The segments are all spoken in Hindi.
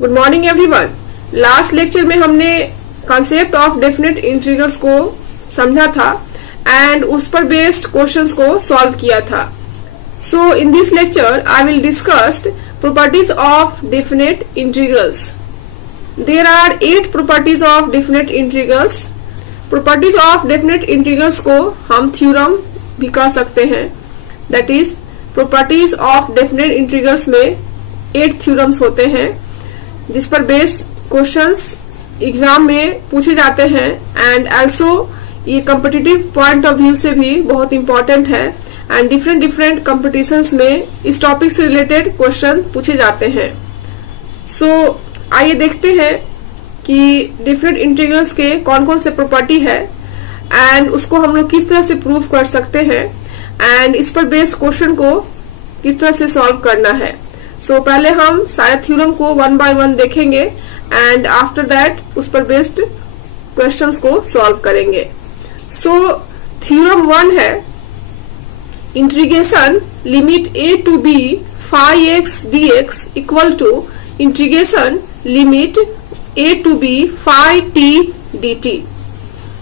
Good morning everyone. Last lecture में हमने कॉन्सेप्ट ऑफ डेफिनेट इंटीग्रल्स को समझा था एंड उस पर बेस्ड क्वेश्चंस को सॉल्व किया था। So in this lecture I will discuss properties of definite integrals. There are 8 properties of definite integrals. Properties of definite integrals को हम थ्योरम भी कह सकते हैं। That is properties of definite integrals में 8 थ्योरम्स होते हैं जिस पर बेस्ड क्वेश्चंस एग्जाम में पूछे जाते हैं एंड आल्सो ये कॉम्पिटिटिव पॉइंट ऑफ व्यू से भी बहुत इंपॉर्टेंट है एंड डिफरेंट कॉम्पिटिशन्स में इस टॉपिक से रिलेटेड क्वेश्चन पूछे जाते हैं। सो आइए देखते हैं कि डिफरेंट इंटीग्रल्स के कौन कौन से प्रॉपर्टी है एंड उसको हम लोग किस तरह से प्रूव कर सकते हैं एंड इस पर बेस्ड क्वेश्चन को किस तरह से सॉल्व करना है। सो पहले हम सारे थ्योरम को 1 बाय 1 देखेंगे एंड आफ्टर दैट उस पर बेस्ड क्वेश्चंस को सॉल्व करेंगे। सो थ्योरम 1 है integration limit a to b phi x dx equal to integration limit a to b phi t dt।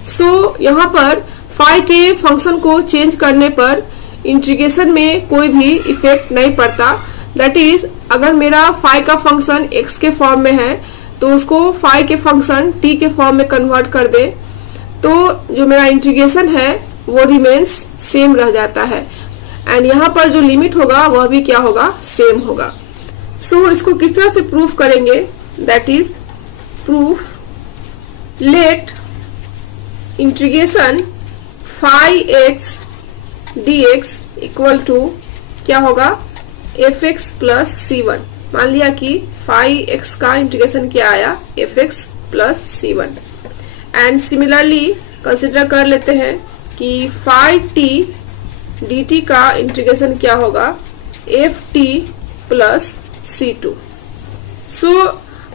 So यहाँ पर phi के फंक्शन को चेंज करने पर इंटीग्रेशन में कोई भी इफेक्ट नहीं पड़ता। दैट इज अगर मेरा फाई का फंक्शन x के फॉर्म में है तो उसको फाई के फंक्शन t के फॉर्म में कन्वर्ट कर दे तो जो मेरा इंटीग्रेशन है वो रिमेन्स सेम रह जाता है एंड यहाँ पर जो लिमिट होगा वह भी क्या होगा, सेम होगा। सो इसको किस तरह से प्रूफ करेंगे, that is proof let integration phi x dx equal to क्या होगा, fx प्लस c1। मान लिया कि फाई x का इंटीग्रेशन क्या आया, fx plus c1 and similarly consider कर लेते हैं कि फाई t dt का इंटीग्रेशन क्या होगा, ft प्लस c2। सो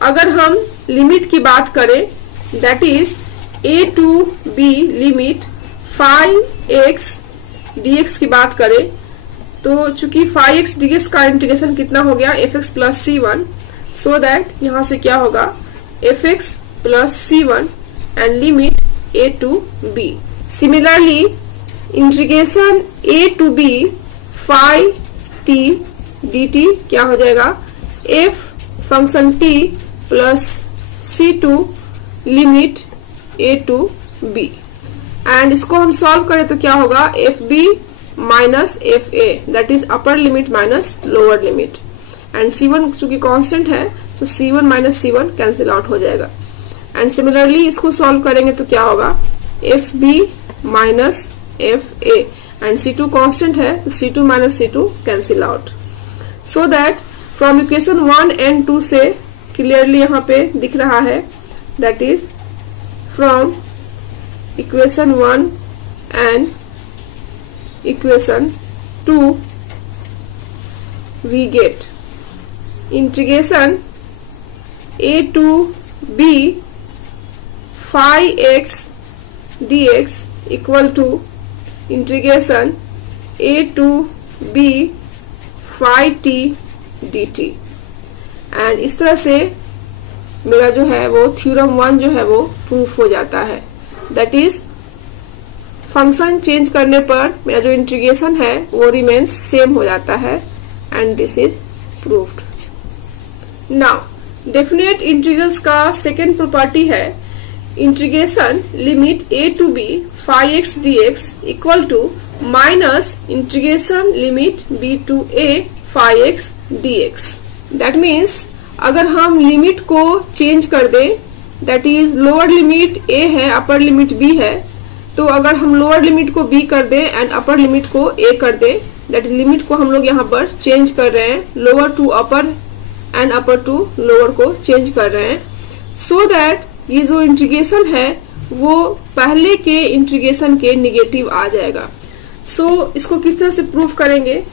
अगर हम लिमिट की बात करें that is a to b limit phi x dx की बात करें तो चूंकि फाई एक्स dx का इंटीग्रेशन कितना हो गया, fx plus c1, so that यहाँ से क्या होगा, fx plus c1 and limit a to b। Similarly integration a to b phi t dt क्या हो जाएगा, f function t plus c2 limit a to b and इसको हम सॉल्व करें तो क्या होगा, fb minus F A that is upper limit minus lower limit and c1 चूंकि कांस्टेंट है तो c1 minus c1 cancel out हो जाएगा एंड सिमिलरली इसको सॉल्व करेंगे तो क्या होगा, F B minus F A and c2 constant है तो c2 minus c2 cancel out. So that from equation 1 and 2 से क्लियरली यहाँ पे दिख रहा है that is from equation 1 and equation 2 we get integration a to b phi x dx equal to integration a to b phi t dt and इस तरह से मेरा जो है वो थ्योरम 1 जो है वो प्रूफ हो जाता है। दैट इज फंक्शन चेंज करने पर मेरा जो इंटीग्रेशन है वो रिमेन्स सेम हो जाता है and this is proved. Now definite integrals का सेकेंड प्रॉपर्टी है integration limit a to b phi x dx equal to minus integration limit b to a phi x dx। That means अगर हम लिमिट को चेंज कर दें, that is lower limit a है, अपर लिमिट b है, तो अगर हम लोअर लिमिट को b कर दें एंड अपर लिमिट को a कर दें, दैट लिमिट को हम लोग यहाँ पर चेंज कर रहे हैं, lower to upper and upper to lower को चेंज कर रहे हैं सो दैट ये जो इंटीग्रेशन है वो पहले के इंटीग्रेशन के निगेटिव आ जाएगा। सो इसको किस तरह से प्रूफ करेंगे,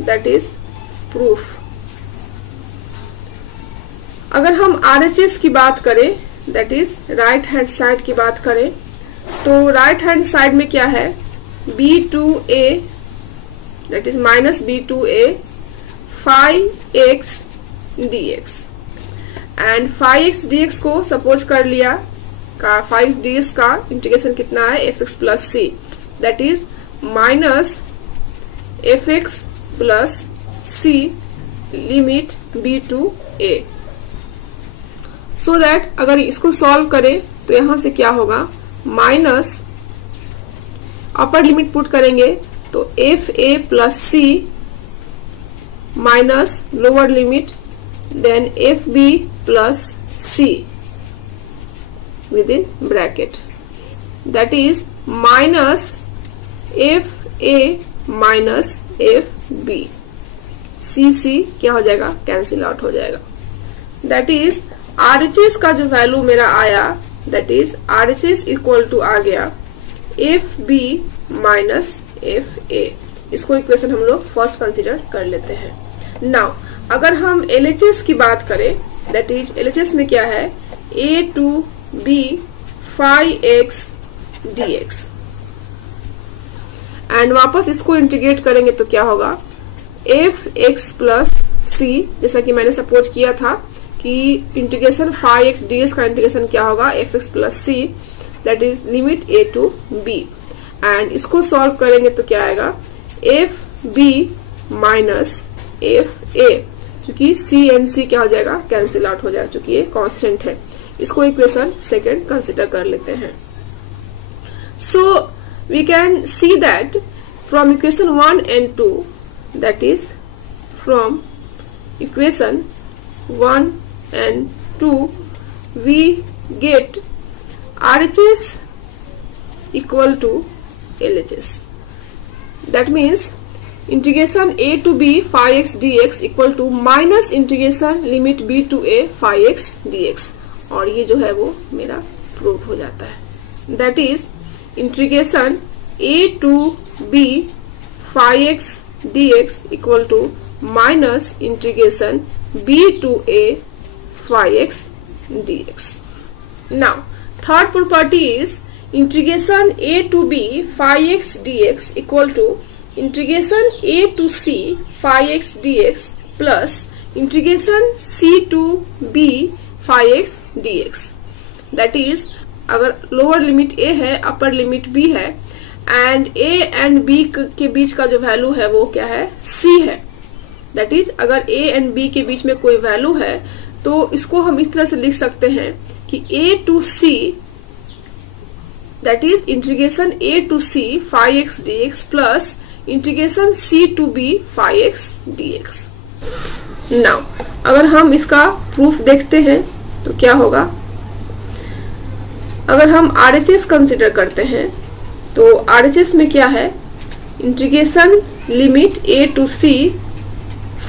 दैट इज प्रूफ। अगर हम RHS की बात करें that is right hand side की बात करें तो राइट हैंड साइड में क्या है, b to a that is minus b to a phi x dx and 5x dx को सपोज कर लिया का 5 dx का इंटीग्रेशन कितना है fx plus C, that is minus fx plus C limit b to a। So that अगर इसको सॉल्व करें तो यहां से क्या होगा, माइनस अपर लिमिट पुट करेंगे तो F A plus C minus lower limit then F B plus C with in bracket, that is minus F A minus F B, C C क्या हो जाएगा, कैंसिल आउट हो जाएगा। दैट इज RHS का जो वैल्यू मेरा आया, that is RHS equal to आ गया F B minus F A. इसको इक्वेशन हम लोग फर्स्ट कंसिडर कर लेते हैं। नाउ अगर हम LHS की बात करें, दैट इज LHS में क्या है, a to b 5x dx, and वापस इसको इंटीग्रेट करेंगे तो क्या होगा, एफ एक्स प्लस सी, जैसा कि मैंने सपोज किया था कि इंटीग्रेशन 5x dx का इंटीग्रेशन क्या होगा, F X plus C, that is limit a to b, and इसको सॉल्व करेंगे तो क्या आएगा, F B minus F A, क्योंकि सी एंड सी क्या हो जाएगा, कैंसिल आउट हो जाएगा, क्योंकि ये कांस्टेंट है। इसको इक्वेशन सेकंड कंसिडर कर लेते हैं। So we can see that from equation 1 and 2, that is from equation 1 and 2 we get RHS equal to LHS. That means integration a to b 5x dx equal to minus integration limit b to a 5x dx, और ये जो है वो मेरा प्रूव हो जाता है। That is integration a to b 5x dx equal to minus integration b to a 5x dx. Now third property is integration a to b 5x dx equal to integration a to c 5x dx plus integration c to b 5x dx. That is अगर लोअर लिमिट a है, अपर लिमिट b है, एंड a एंड b के बीच का जो वैल्यू है वो क्या है, c है। दैट इज अगर a एंड b के बीच में कोई वैल्यू है तो इसको हम इस तरह से लिख सकते हैं कि a to c, that is integration a to c 5x dx plus integration c to b 5x dx। Now अगर हम इसका प्रूफ देखते हैं तो क्या होगा, अगर हम RHS कंसिडर करते हैं तो RHS में क्या है, integration limit a to c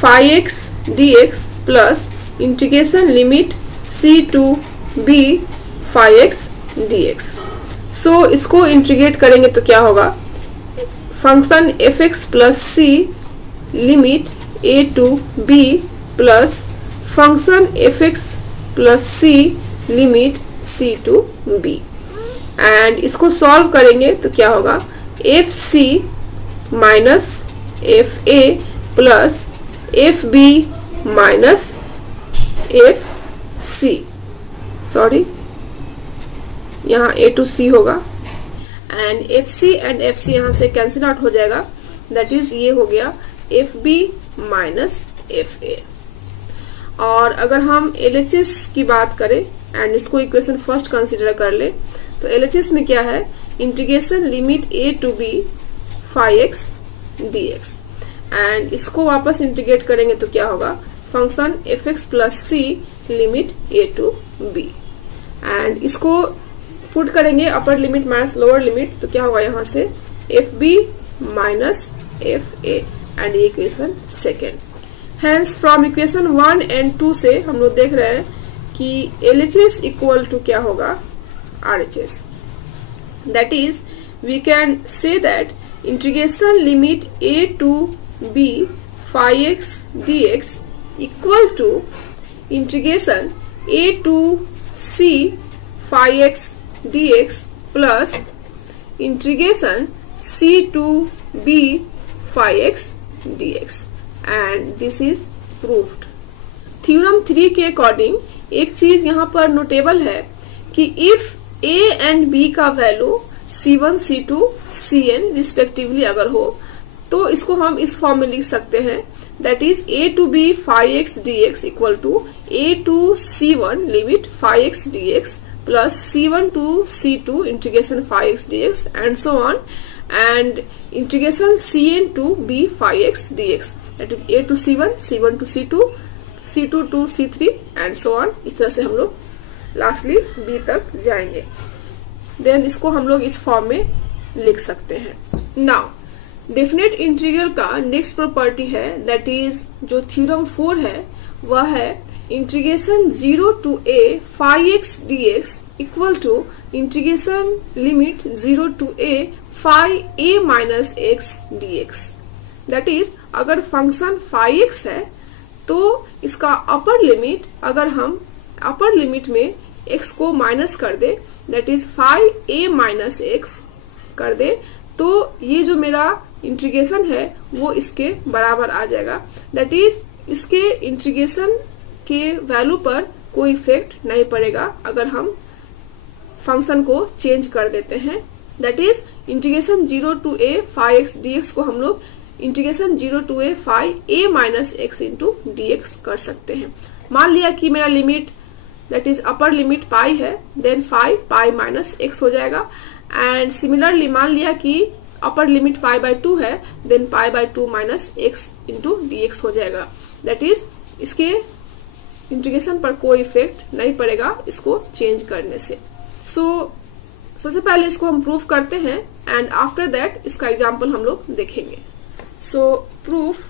5x dx plus integration limit c to b 5x dx। So इसको इंटीग्रेट करेंगे तो क्या होगा, function fx plus c limit a to b plus function fx plus c limit c to b, and इसको सॉल्व करेंगे तो क्या होगा, F C minus F A plus F B minus F C, sorry यहाँ ए टू सी होगा, एंड एफ सी यहाँ से कैंसिल आउट हो जाएगा, दैट इज ये हो गया F B minus F A. और अगर हम LHS की बात करें एंड इसको इक्वेशन फर्स्ट कंसिडर कर ले तो LHS में क्या है, integration limit a to b 5x dx, and इसको वापस इंटीग्रेट करेंगे तो क्या होगा, function fx plus c limit a to b, and इसको पुट करेंगे upper limit minus lower limit तो क्या होगा, यहाँ से fb माइनस fa, एंड ये equation second. Hence from equation 1 and 2 से हम लोग देख रहे हैं कि LHS इक्वल टू क्या होगा, RHS। That is we can say that integration limit a to b 5x dx equal to integration a to c 5x dx plus integration c to b 5x dx, and this is proved. Theorem 3 के अकॉर्डिंग एक चीज यहाँ पर नोटेबल है कि इफ a एंड b का value c1, c2, cn respectively अगर हो तो इसको हम इस फॉर्म में लिख सकते हैं, that is a to b phi x dx equal to a to c1 limit phi x dx plus c1 to c2 integration phi x dx and so on, and integration cn to b phi x dx, that is a to c1, c1 to c2, c2 to c3 and so on. इस तरह से हम लोग लास्टली b तक जाएंगे। देन इसको हम लोग इस फॉर्म में लिख सकते हैं। नाउ डेफिनेट इंटीग्रल का नेक्स्ट प्रॉपर्टी है, दैट इज जो थ्योरम 4 है वह है integration 0 to a phi x dx equal to integration limit 0 to a phi a minus x dx। That is अगर फंक्शन phi x है तो इसका अपर लिमिट, अगर हम अपर लिमिट में x को माइनस कर दे, that is phi a minus x कर दे, तो ये जो मेरा इंटीग्रेशन है वो इसके बराबर आ जाएगा। दैट इज इसके इंटीग्रेशन के वैल्यू पर कोई इफेक्ट नहीं पड़ेगा अगर हम फंक्शन को चेंज कर देते हैं। That is integration 0 to a phi x dx को हम लोग integration 0 to a phi a minus x into dx कर सकते हैं। मान लिया कि मेरा limit that is upper limit pi है, then phi pi minus x हो जाएगा, एंड सिमिलरली मान लिया कि अपर लिमिट पाई बाय 2 है, then pi by 2 minus x into dx हो जाएगा। दैट इज इसके इंटीग्रेशन पर कोई इफेक्ट नहीं पड़ेगा इसको चेंज करने से। सबसे पहले इसको हम प्रूफ करते हैं एंड आफ्टर दैट इसका एग्जाम्पल हम लोग देखेंगे। प्रूफ,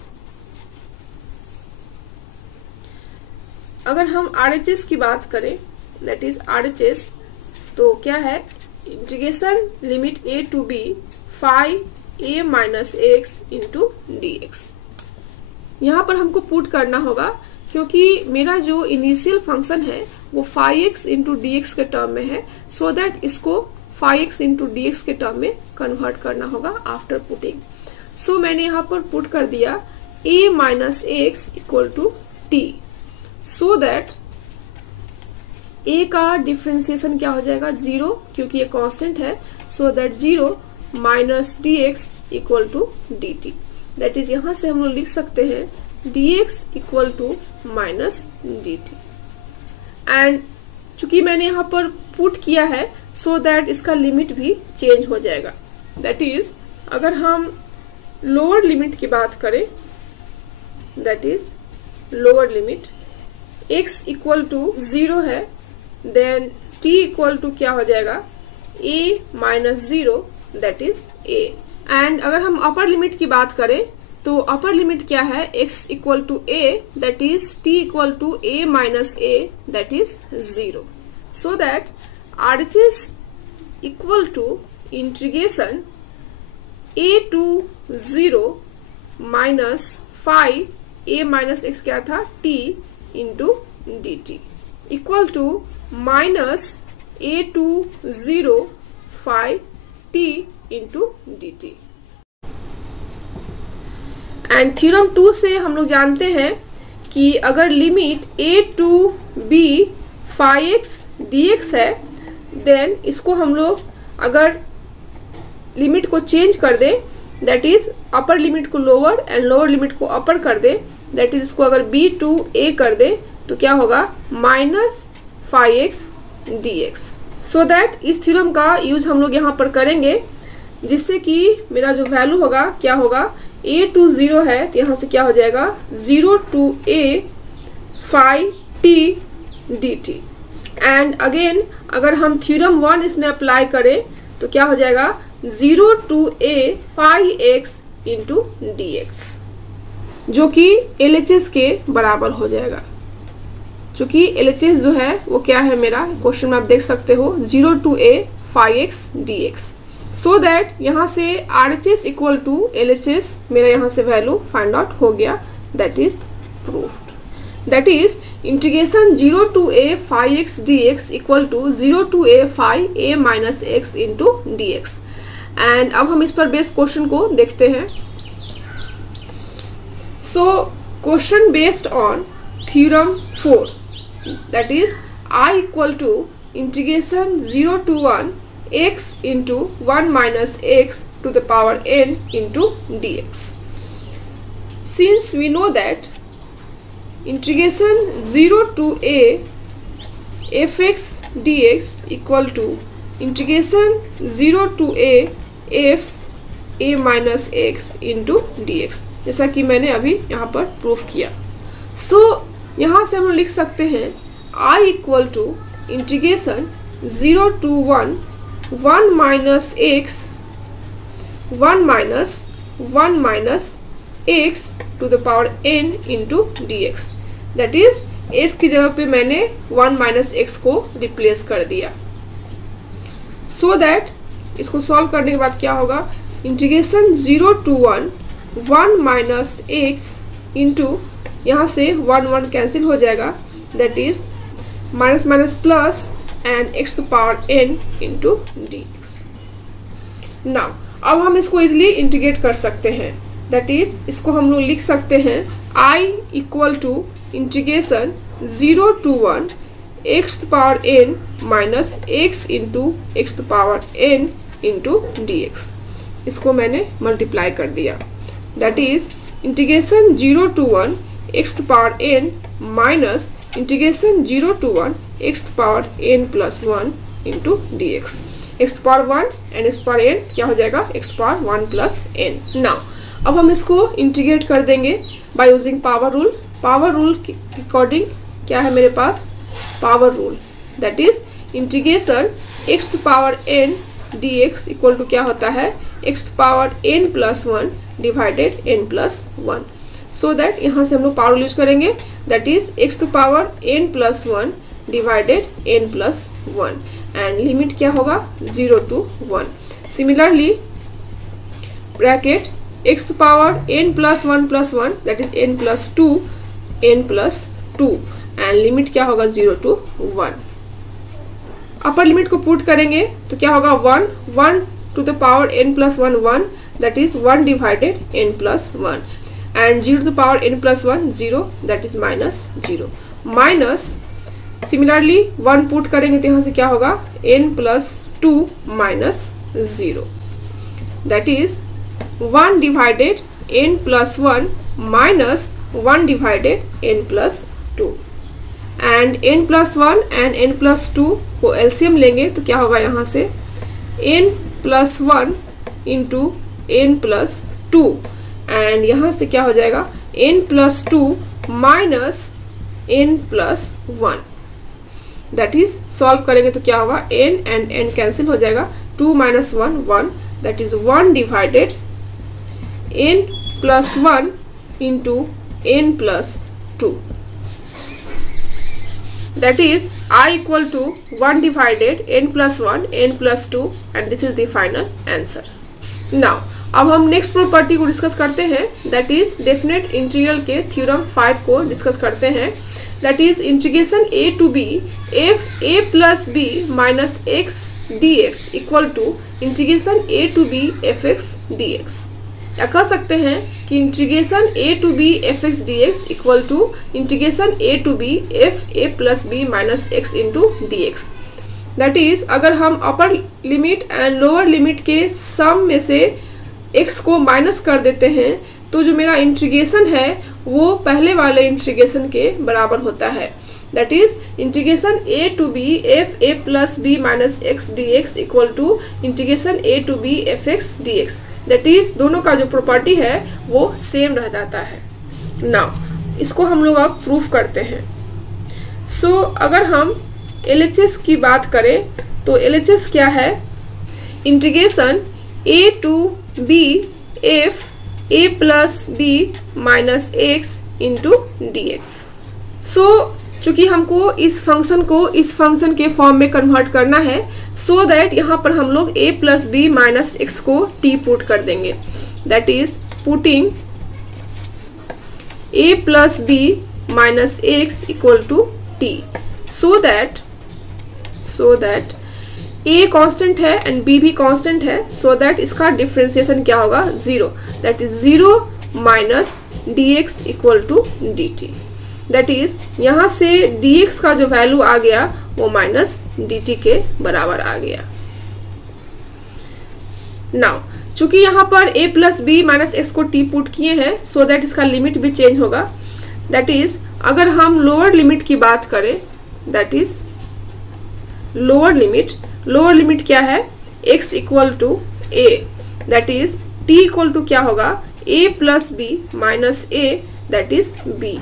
अगर हम RHS की बात करें, दैट इज RHS, तो क्या है integration limit a to b phi a minus x into dx। यहाँ पर हमको पुट करना होगा क्योंकि मेरा जो इनिशियल फंक्शन है वो phi x इंटू dx के टर्म में है, सो दैट इसको phi x इंटू dx के टर्म में कन्वर्ट करना होगा आफ्टर पुटिंग। सो मैंने यहाँ पर पुट कर दिया a minus x equal to t, so that a का डिफरेंशिएशन क्या हो जाएगा 0, क्योंकि ये कांस्टेंट है, so that 0 minus dx equal to dt। That is यहाँ से हम लोग लिख सकते हैं dx equal to minus dt, and चूंकि मैंने यहाँ पर पुट किया है सो दैट इसका लिमिट भी चेंज हो जाएगा। दैट इज अगर हम लोअर लिमिट की बात करें, that is lower limit x equal to 0 है, देन t इक्वल टू क्या हो जाएगा a minus 0, that is a। And अगर हम अपर लिमिट की बात करें तो अपर लिमिट क्या है x equal to a, that is t equal to a minus a, that is 0। So that RHS equal to integration a to 0 minus phi a minus x क्या था t into dt equal to minus a to 0 phi t into dt। And theorem 2 से हम लोग जानते हैं कि अगर limit a to b phi x dx है, देन इसको हम लोग अगर लिमिट को चेंज कर दे, दैट इज अपर लिमिट को लोअर एंड लोअर लिमिट को अपर कर दे, दैट इज इसको अगर b टू a कर दे तो क्या होगा minus phi x dx। So that इस थ्योरम का यूज हम लोग यहाँ पर करेंगे, जिससे कि मेरा जो वैल्यू होगा क्या होगा a टू 0 है, तो यहाँ से क्या हो जाएगा 0 to a phi t dt। And again अगर हम थ्योरम 1 इसमें अप्लाई करें तो क्या हो जाएगा 0 to a phi x into dx, जो कि LHS के बराबर हो जाएगा। चूंकि LHS जो है वो क्या है मेरा क्वेश्चन में आप देख सकते हो 0 to a phi x dx। So that यहाँ से RHS इक्वल टू LHS मेरा यहाँ से वैल्यू फाइंड आउट हो गया, that is proved. That is integration 0 to a phi x dx equal to 0 to a phi a minus x into dx। And अब हम इस पर बेस्ड क्वेश्चन को देखते हैं। सो question based on theorem 4, that is I equal to integration 0 to 1 x into 1 minus x to the power n into dx. Since we know that integration 0 to a fx dx equal to integration 0 to a f a minus x into dx, जैसा कि मैंने अभी यहाँ पर प्रूफ किया. सो यहाँ से हम लिख सकते हैं I equal to integration 0 to 1 minus x 1 minus x to the power n into dx. That is x की जगह पे मैंने 1 minus x को रिप्लेस कर दिया. सो दैट इसको सॉल्व करने के बाद क्या होगा, integration 0 to 1 minus x into यहाँ से 1 कैंसिल हो जाएगा, that is minus minus plus and x to power n into dx. Now अब हम इसको इजिली इंटीग्रेट कर सकते हैं, दैट इज इसको हम लोग लिख सकते हैं I equal to integration 0 to 1 x to power n minus x into x to power n into dx. इसको मैंने मल्टीप्लाई कर दिया, that is integration 0 to 1 x to power n minus integration 0 to 1 x to power n plus 1 into dx. x to power 1 and x to power n क्या हो जाएगा, x to power 1 plus n. Now अब हम इसको इंटीग्रेट कर देंगे by using power rule. Power rule के अकॉर्डिंग क्या है मेरे पास, power rule that is integration x to power n dx equal to क्या होता है, x to power n plus 1 divided n plus 1. So that यहाँ से हम लोग पावर यूज करेंगे, that is x to power n plus 1 divided n plus 1 and limit क्या होगा 0 to 1. Similarly bracket x to power n plus 1 that is n plus 2 n plus 2 and limit क्या होगा 0 to 1. अपर लिमिट को पुट करेंगे तो क्या होगा 1 to the power n plus 1 that is 1 divided n plus 1 and 0 to the power n plus 1 0 that is minus 0 minus similarly 1 put करेंगे तो यहाँ से क्या होगा n plus 2 minus 0 that is 1 divided n plus 1 minus 1 divided n plus 2 and n plus 1 and n plus 2 को एलसीएम लेंगे तो क्या होगा यहाँ से n plus 1 into n plus 2 and यहाँ से क्या हो जाएगा n plus 2 minus n plus 1. That is solve करेंगे तो क्या होगा n एंड n कैंसिल हो जाएगा, 2 minus 1 that is 1 divided n plus 1 into n plus 2. That is I equal to 1 divided n plus 1 n plus 2 and this is the final answer. Now अब हम नेक्स्ट प्रॉपर्टी को डिस्कस करते हैं, दैट इज डेफिनेट इंटीग्रल के थ्योरम 5 को डिस्कस करते हैं. That is integration a to b f a plus b minus x dx equal to integration a to b fx dx. या कह सकते हैं कि integration a to b fx dx equal to integration a to b f a plus b minus x into dx. That is अगर हम upper limit and lower limit के सम में से x को माइनस कर देते हैं तो जो मेरा इंटीग्रेशन है वो पहले वाले इंटीग्रेशन के बराबर होता है. That is integration a to b f a plus b minus x dx equal to integration a to b fx dx. That is दोनों का जो प्रॉपर्टी है वो सेम रह जाता है. नाउ इसको हम लोग अब प्रूफ करते हैं. सो अगर हम LHS की बात करें तो LHS क्या है, integration a to b f a plus b minus x into dx. So चूंकि हमको इस फंक्शन को इस फंक्शन के फॉर्म में कन्वर्ट करना है, सो दैट यहाँ पर हम लोग a plus b minus x को t पुट कर देंगे. That is putting a plus b minus x equal to t. So that a constant है एंड b भी कांस्टेंट है, सो दैट इसका डिफरेंशिएशन क्या होगा 0. That is 0 minus dx equal to dt. That is यहाँ से dx का जो वैल्यू आ गया वो माइनस dt के बराबर आ गया। नाउ चूंकि यहाँ पर a plus b minus x को t पुट किए हैं सो दैट इसका लिमिट भी चेंज होगा। दैट इज अगर हम लोअर लिमिट की बात करें, दैट इज लोअर लिमिट क्या है, x equal to a, that is t equal to क्या होगा, a plus b minus a, that is b।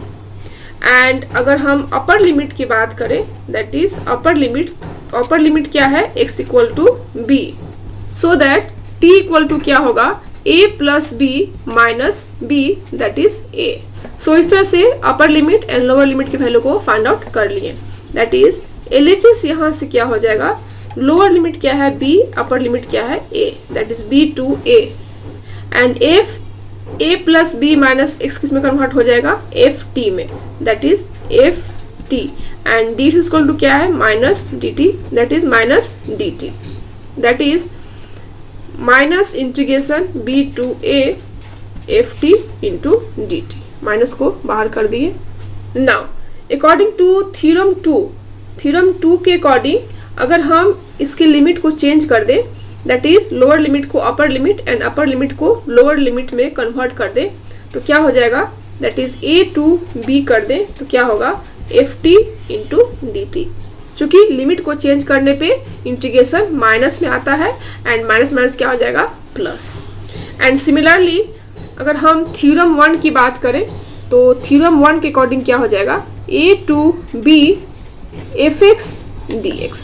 And अगर हम अपर लिमिट की बात करें, दैट इज अपर लिमिट क्या है, x equal to b, so that t equal to क्या होगा, a plus b minus b, that is a। So इस तरह से upper limit and lower limit की वैल्यू को फाइंड आउट कर लिए। दैट इज LHS यहाँ से क्या हो जाएगा, लोअर लिमिट क्या है b, अपर लिमिट क्या है a, that is b to a। And f a plus b minus x किस में कन्वर्ट हो जाएगा, ft में, that is ft। And dt equal to क्या है, minus dt, that is minus dt, that is minus integration b to a ft into dt। Minus को बाहर कर दिए। नाउ अकॉर्डिंग टू थ्योरम 2 के अकॉर्डिंग अगर हम इसकी लिमिट को चेंज कर दे, दैट इज लोअर लिमिट को upper limit and upper limit को लोअर लिमिट में कन्वर्ट कर दे तो क्या हो जाएगा, that is a to b कर दे तो क्या होगा, ft इंटू dt। चूंकि लिमिट को चेंज करने पे इंटीग्रेशन माइनस में आता है एंड माइनस माइनस क्या हो जाएगा, प्लस। एंड सिमिलरली अगर हम थ्योरम 1 की बात करें तो थ्योरम 1 के अकॉर्डिंग क्या हो जाएगा, a to b fx dx,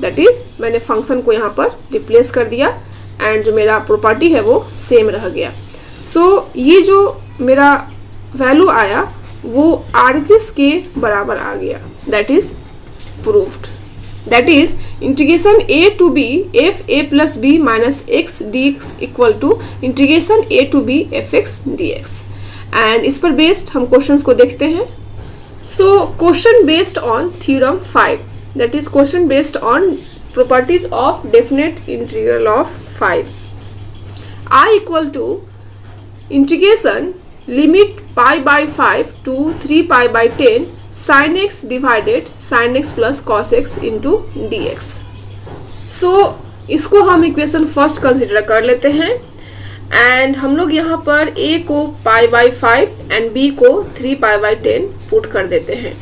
that is मैंने फंक्शन को यहाँ पर रिप्लेस कर दिया एंड जो मेरा प्रॉपर्टी है वो सेम रह गया। सो ये जो मेरा वैल्यू आया वो RHS के बराबर आ गया, that is proved. That is integration a to b f a plus b minus x dx equal to integration a to b fx dx। And इस पर बेस्ड हम क्वेश्चंस को देखते हैं। सो question based on theorem 5, that is question based on properties of definite integral of 5, I equal to integration limit pi by 5 to 3 pi by 10 sin x divided sin x plus cos x into dx। so इसको हम इक्वेशन फर्स्ट कंसिडर कर लेते हैं एंड हम लोग यहाँ पर a को pi by 5 एंड b को 3 pi by 10 पुट कर देते हैं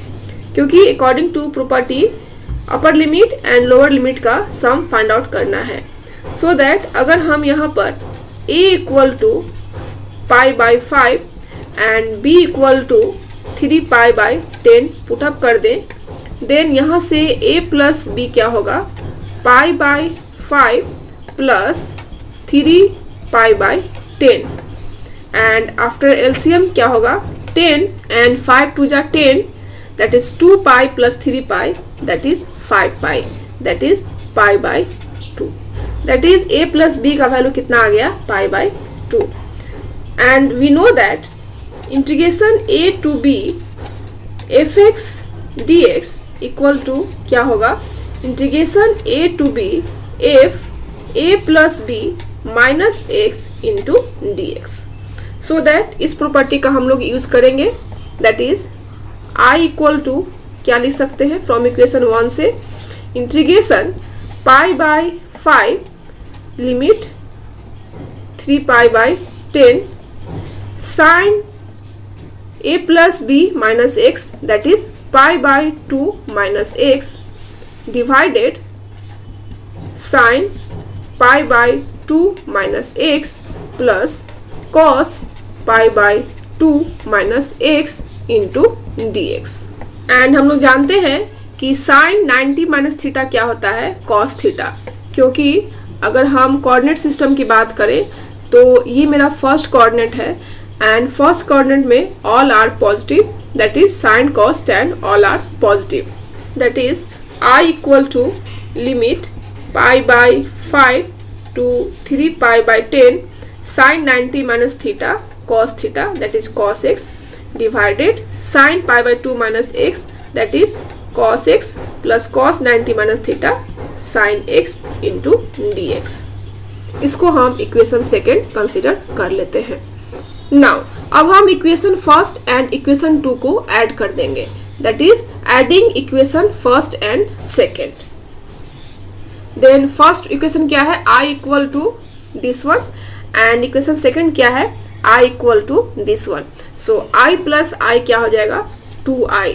क्योंकि according to property upper limit and lower limit का सम फाइंड आउट करना है। सो दैट अगर हम यहाँ पर a equal to pi by 5 and b equal to 3 pi by 10 put up कर दें, देन यहाँ से a प्लस b क्या होगा, pi by 5 plus 3 pi by 10 and after LCM क्या होगा, 10 एंड 5 टू जा 10, that is 2 pi plus 3 pi, that is 5 pi, that is pi by 2, that is a plus b का वैल्यू कितना आ गया, pi by 2। and we know that integration a to b fx dx equal to क्या होगा, integration a to b f a plus b minus x into dx। so that इस प्रॉपर्टी का हम लोग यूज करेंगे, that is I equal to क्या लिख सकते हैं फ्रॉम इक्वेशन 1 से, integration pi by 5 limit 3 pi by 10 sine a plus b minus x, that is pi by 2 minus x divided sine pi by 2 minus x plus cos pi by 2 minus x into dx। And हम लोग जानते हैं कि साइन 90 माइनस थीटा क्या होता है, कॉस थीटा। क्योंकि अगर हम कोऑर्डिनेट सिस्टम की बात करें तो ये मेरा फर्स्ट कोऑर्डिनेट है एंड फर्स्ट कोऑर्डिनेट में all are positive, that is sine cos tan all are positive, that is I equal to limit pi by 5 to 3 pi by 10 sine 90 minus theta cos theta, that is cos x divided sin pi by 2 minus x, that is cos x plus cos 90 minus theta sin x into dx। इसको हम इक्वेशन सेकेंड कंसिडर कर लेते हैं। नाउ अब हम इक्वेशन फर्स्ट एंड इक्वेशन 2 को ऐड कर देंगे, that is adding equation first and second. Then first equation क्या है, i equal to this one, and equation second क्या है, i equal to this one. So i plus i क्या हो जाएगा, 2i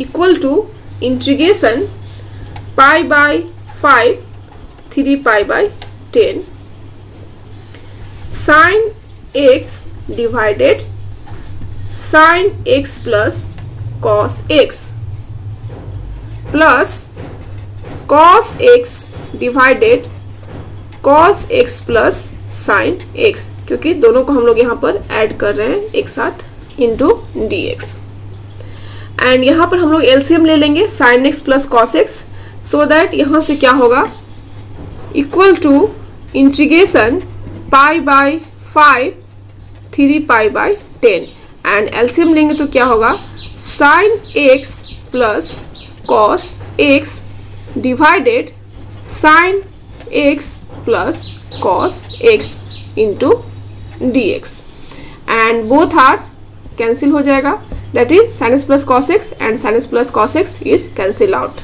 equal to integration pi by 5 3 pi by 10 sine x divided sine x plus cos x plus cos x divided cos x plus sine x, क्योंकि दोनों को हम लोग यहाँ पर ऐड कर रहे हैं एक साथ, इंटू dx। एंड यहाँ पर हम लोग एलसीएम ले लेंगे sine x plus cos x, so that यहाँ से क्या होगा, equal to integration pi by 5 3 pi by 10, and LCM लेंगे तो क्या होगा, sine x plus cos x divided sine x plus cos x into dx, and both are cancel हो जाएगा, that is sine x plus cos x and sine x plus cos x is cancel out,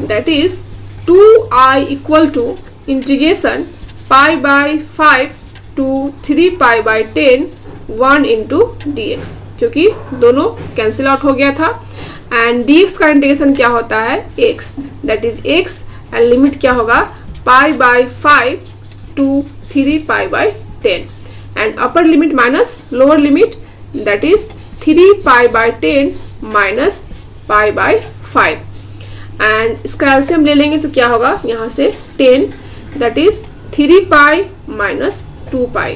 that is 2i equal to integration pi by 5 to 3 pi by 10 1 into dx, क्योंकि दोनों कैंसिल आउट हो गया था। एंड dx का इंटीग्रेशन क्या होता है, x, that is x, and limit क्या होगा, pi by 5 to 3 pi by 10, and upper limit minus lower limit, that is 3 pi by 10 minus pi by 5, and इसका एलसीएम ले लेंगे तो क्या होगा, यहाँ से 10, that is 3 pi minus 2 pi,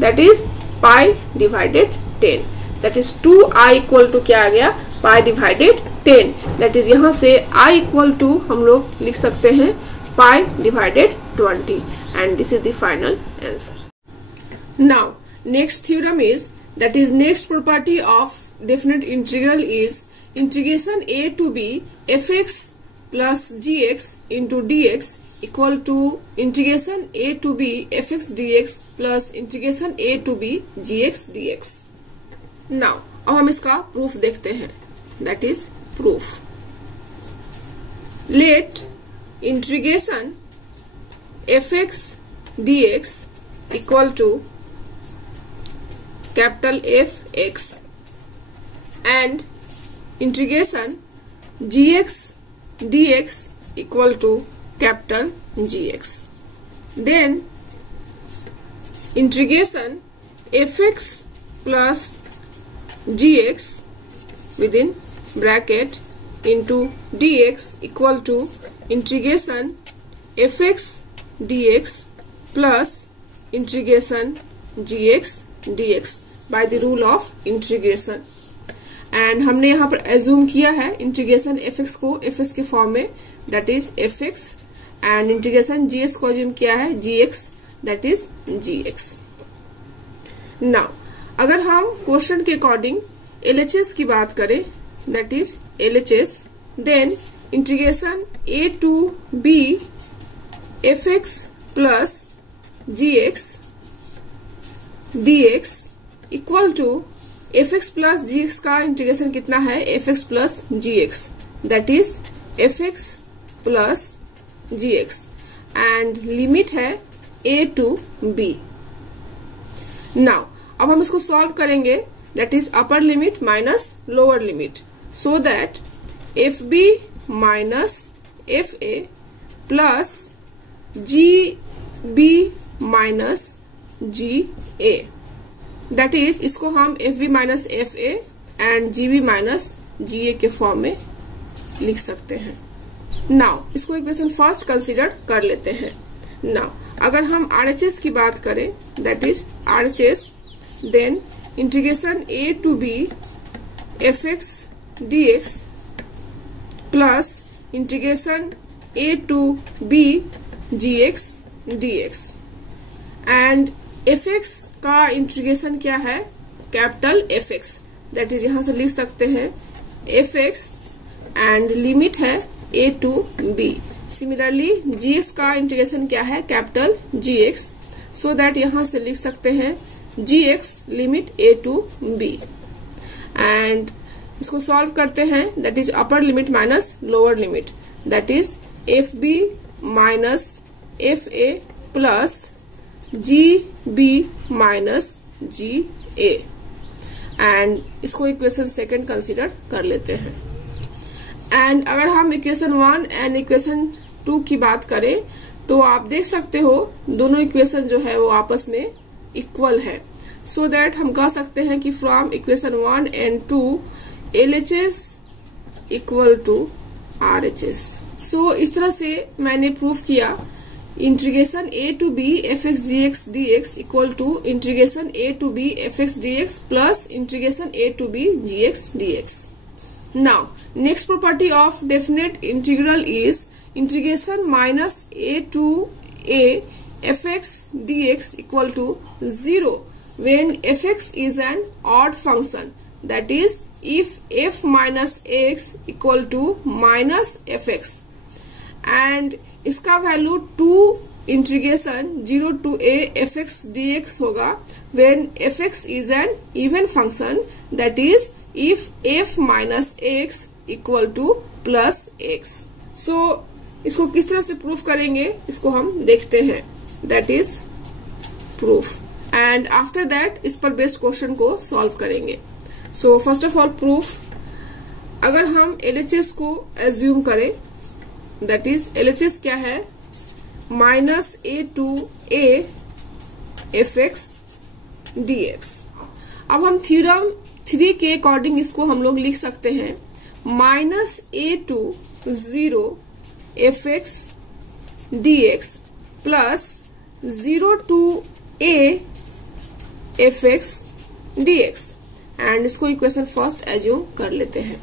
that is pi divided 10, that is 2i equal to क्या आ गया, पाई डिवाइडेड 10, दैट इज यहाँ से i इक्वल टू हम लोग लिख सकते हैं पाई divided 20, and this is the final answer. Now next theorem is, that is next property of definite integral is integration a to b fx plus gx into dx equal to integration a to b fx dx plus integration a to b gx dx। Now अब हम इसका प्रूफ देखते हैं, that is proof। Let integration fx dx equal to capital Fx and integration gx dx equal to capital Gx, then integration fx plus gx within bracket into dx equal to integration fx dx plus integration gx dx by the rule of integration। And हमने यहाँ पर एज्यूम किया है इंटीग्रेशन fx को fx के फॉर्म में, that is fx, and integration gx को एज्यूम किया है gx, that is gx। Now अगर हम क्वेश्चन के अकॉर्डिंग LHS की बात करें, that is LHS, then integration a to b fx plus gx dx equal to fx plus gx का इंटीग्रेशन कितना है, fx plus gx, that is fx plus gx, and limit है a to b। नाउ अब हम इसको सॉल्व करेंगे, that is upper limit minus lower limit, so that fb minus fa plus gb minus ga, that is इसको हम fb minus fa and gb minus ga के फॉर्म में लिख सकते हैं। नाउ इसको इक्वेशन फर्स्ट कंसीडर कर लेते हैं। नाउ अगर हम RHS की बात करें, that is RHS, then integration a to b fx dx plus integration a to b gx dx, and fx का इंटीग्रेशन क्या है, कैपिटल fx, दैट इज यहां से लिख सकते हैं fx, एंड लिमिट है a to b। Similarly gx का इंटीग्रेशन क्या है, कैपिटल gx, सो दैट यहां से लिख सकते हैं gx limit a to b, and इसको सॉल्व करते हैं, that is upper limit minus lower limit, that is fb minus fa plus gb minus ga, and इसको इक्वेशन सेकंड कंसीडर कर लेते हैं। एंड अगर हम इक्वेशन 1 एंड इक्वेशन 2 की बात करें तो आप देख सकते हो दोनों इक्वेशन जो है वो आपस में इक्वल है, सो दैट हम कह सकते हैं कि from equation 1 and 2 LHS equal to RHS। So इस तरह से मैंने प्रूफ किया integration a to b fx gx dx equal to integration a to b fx dx plus integration a to b gx dx। Now next property of definite integral is integration minus a to a fx dx equal to 0 when fx is an odd function, that is if f minus x equal to minus fx, and इसका value 2 integration 0 to a fx dx होगा when fx is an even function, that is if f minus x equal to plus x। so इसको किस तरह से प्रूफ करेंगे इसको हम देखते हैं, that is proof, and after that इस पर बेस्ड क्वेश्चन को सॉल्व करेंगे। So first of all proof, अगर हम LHS को एज्यूम करें, दैट इज LHS क्या है, minus a to a fx dx। अब हम थ्योरम 3 के अकॉर्डिंग इसको हम लोग लिख सकते हैं minus a to 0 fx dx plus 0 to a fx dx, and इसको इक्वेशन फर्स्ट एज्यूम कर लेते हैं।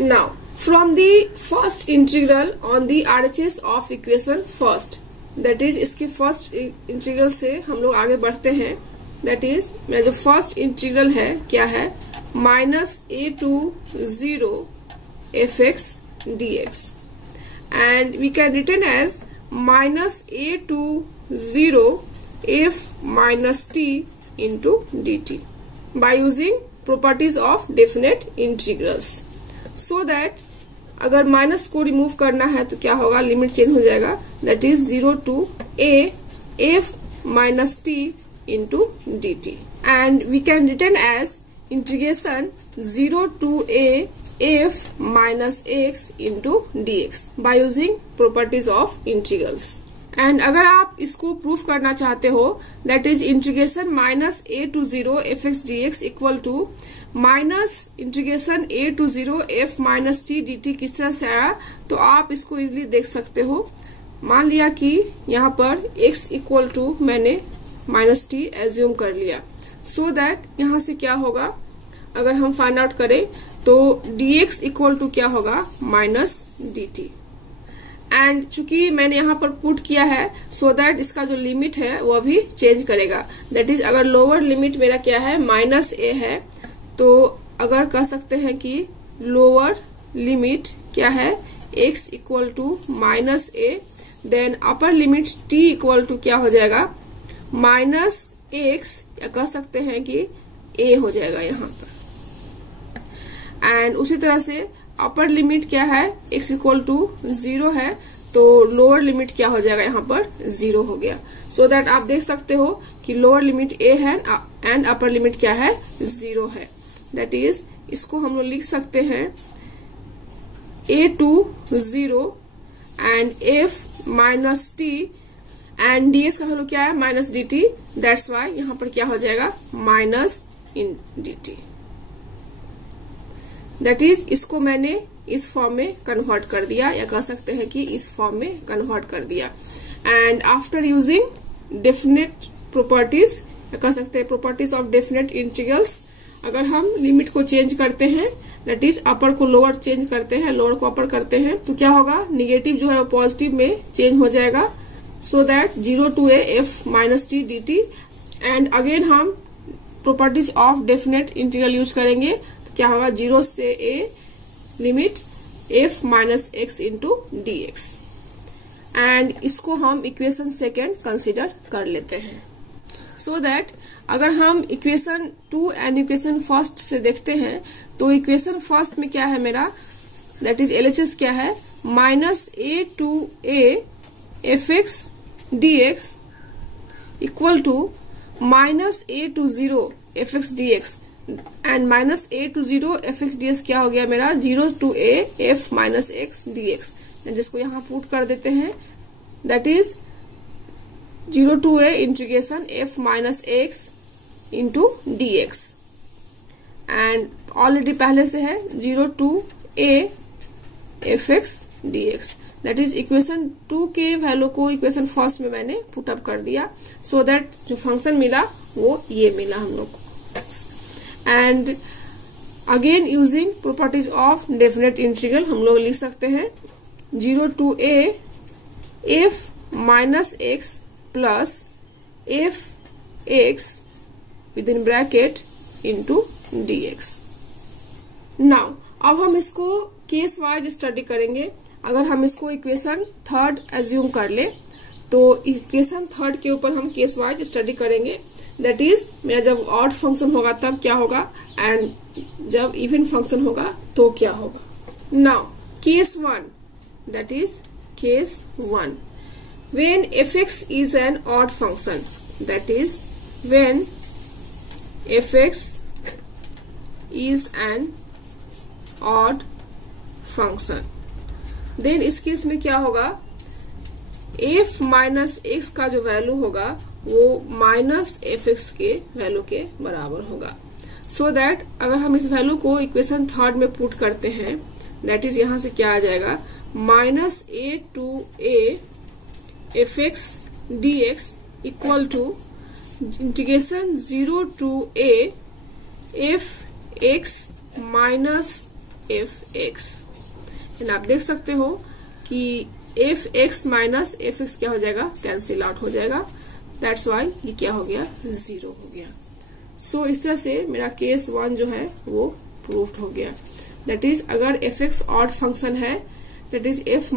Now from the first integral on the RHS of equation first, that is इसके फर्स्ट इंटीग्रल से हम लोग आगे बढ़ते हैं, दैट इज मेरा जो फर्स्ट इंटीग्रल है क्या है, minus a to 0 fx dx, and we can written as minus a to 0 f minus t into dt by using properties of definite integrals, so that अगर माइनस को रिमूव करना है तो क्या होगा, लिमिट चेंज हो जाएगा, that is 0 to a f minus t into dt, and we can written as integration 0 to a f minus x into dx by using properties of integrals। And अगर आप इसको प्रूफ करना चाहते हो, that is integration minus a to 0 fx dx equal to minus integration a to 0 f minus t dt किस तरह से आया, तो आप इसको इजिली देख सकते हो। मान लिया कि यहाँ पर x इक्वल टू मैंने माइनस t एज्यूम कर लिया, सो दैट यहाँ से क्या होगा, अगर हम फाइंड आउट करें तो dx इक्वल टू क्या होगा, माइनस dt, एंड चूंकि मैंने यहाँ पर पुट किया है सो दैट इसका जो लिमिट है वो अभी चेंज करेगा, दैट इज अगर लोअर लिमिट मेरा क्या है, माइनस a है, तो अगर कह सकते हैं कि लोअर लिमिट क्या है, x equal to minus a, then upper limit t equal to क्या हो जाएगा, माइनस x, या कह सकते हैं कि a हो जाएगा यहाँ पर, एंड उसी तरह से अपर लिमिट क्या है, x इक्वल टू 0 है, तो लोअर लिमिट क्या हो जाएगा, यहाँ पर 0 हो गया, सो दैट आप देख सकते हो कि लोअर लिमिट a है एंड अपर लिमिट क्या है, 0 है, दैट इज इसको हम लोग लिख सकते हैं a to 0 and f minus t, and ds का वैल्यू क्या है, माइनस dt, दैट्स वाई यहाँ पर क्या हो जाएगा, minus in dt, that is इसको मैंने इस फॉर्म में कन्वर्ट कर दिया, या कह सकते हैं कि इस फॉर्म में कन्वर्ट कर दिया, and after using definite properties, या कह सकते हैं प्रॉपर्टीज ऑफ डेफिनेट इंटीग्रल्स, अगर हम लिमिट को चेंज करते हैं, दैट इज अपर को लोअर चेंज करते हैं, लोअर को अपर करते हैं, तो क्या होगा, निगेटिव जो है वो पॉजिटिव में चेंज हो जाएगा, so that 0 to a f minus t dt, and again हम properties of definite integral use करेंगे, तो क्या होगा, 0 से a limit f minus x into dx, and इसको हम इक्वेशन सेकेंड कंसिडर कर लेते हैं। सो दैट अगर हम इक्वेशन 2 एंड इक्वेशन फर्स्ट से देखते हैं तो इक्वेशन फर्स्ट में क्या है मेरा, दैट इज एलएचएस क्या है, -a/a fx dx equal to -a/0 fx dx and -a/0 fx dx क्या हो गया मेरा, 0/a f x dx, जिसको यहाँ पुट कर देते हैं, that is 0/a integration f x into dx and already पहले से है 0/a fx dx, that is equation 2 के वैल्यू को इक्वेशन फर्स्ट में मैंने पुट अप कर दिया, सो दैट जो फंक्शन मिला वो ये मिला हम लोग को। And again using properties of definite integral हम लोग लिख सकते हैं 0/a f x plus f x with in bracket into dx। Now अब हम इसको केस वाइज स्टडी करेंगे। अगर हम इसको इक्वेशन थर्ड एज्यूम कर ले तो इक्वेशन थर्ड के ऊपर हम केस वाइज स्टडी करेंगे, दैट इज मेरा जब ऑड फंक्शन होगा तब क्या होगा एंड जब इवन फंक्शन होगा तो क्या होगा। Now case 1, that is case 1, when fx is an odd function, that is when fx is an odd function, then इस केस में क्या होगा, f माइनस x का जो वैल्यू होगा वो माइनस fx के वैल्यू के बराबर होगा। सो दैट अगर हम इस वैल्यू को इक्वेशन थर्ड में पुट करते हैं, दैट इज यहां से क्या आ जाएगा, -a/a fx dx equal to integration 0/a f(x -f(x)। आप देख सकते हो कि f(x -f(x) क्या हो जाएगा, कैंसिल आउट हो जाएगा, दैट्स वाई ये क्या हो गया, 0 हो गया। सो इस तरह से मेरा केस 1 जो है वो प्रूव्ड हो गया। दैट इज अगर fx ऑड फंक्शन है, that is f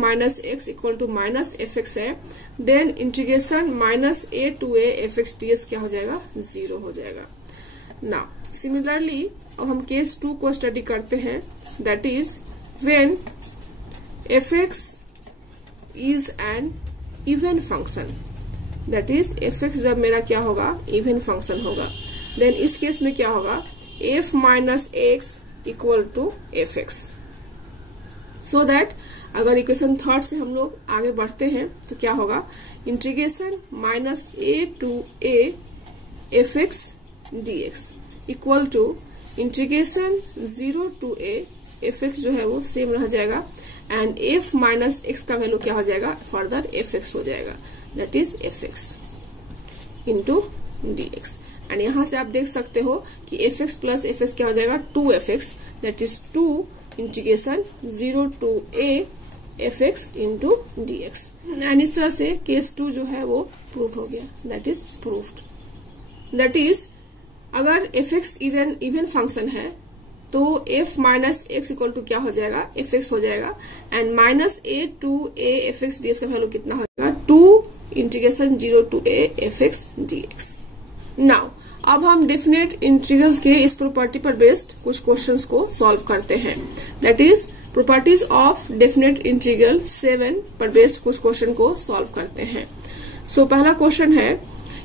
x equal to -fx है, then integration -a/a fx dx क्या हो जाएगा, 0 हो जाएगा। नाउ सिमिलरली अब हम केस 2 को स्टडी करते हैं, that is when fx is an even function, that is fx जब मेरा क्या होगा, इवन फंक्शन होगा, देन इस केस में क्या होगा, f x equal to fx। So that अगर इक्वेशन थर्ड से हम लोग आगे बढ़ते हैं तो क्या होगा, integration -a/a fx dx equal to integration 0/a fx जो है वो सेम रह जाएगा एंड f x का वैल्यू क्या हो जाएगा, फर्दर fx हो जाएगा, that is fx into dx। And यहां से आप देख सकते हो कि fx प्लस fx क्या हो जाएगा, 2fx, that is 2 integration 0/a fx into dx। And इस तरह से केस 2 जो है वो प्रूव हो गया, that is proved. That is अगर fx is an even function है तो f x इक्वल टू क्या हो जाएगा, fx हो जाएगा एंड -a/a fx dx का वैल्यू कितना हो जाएगा, 2 integration 0/a fx dx। Now अब हम डेफिनेट इंटीग्रल्स के इस प्रॉपर्टी पर बेस्ड कुछ क्वेश्चंस को सॉल्व करते हैं, that is properties of definite integral 7 पर बेस्ड कुछ क्वेश्चन को सॉल्व करते हैं। सो पहला क्वेश्चन है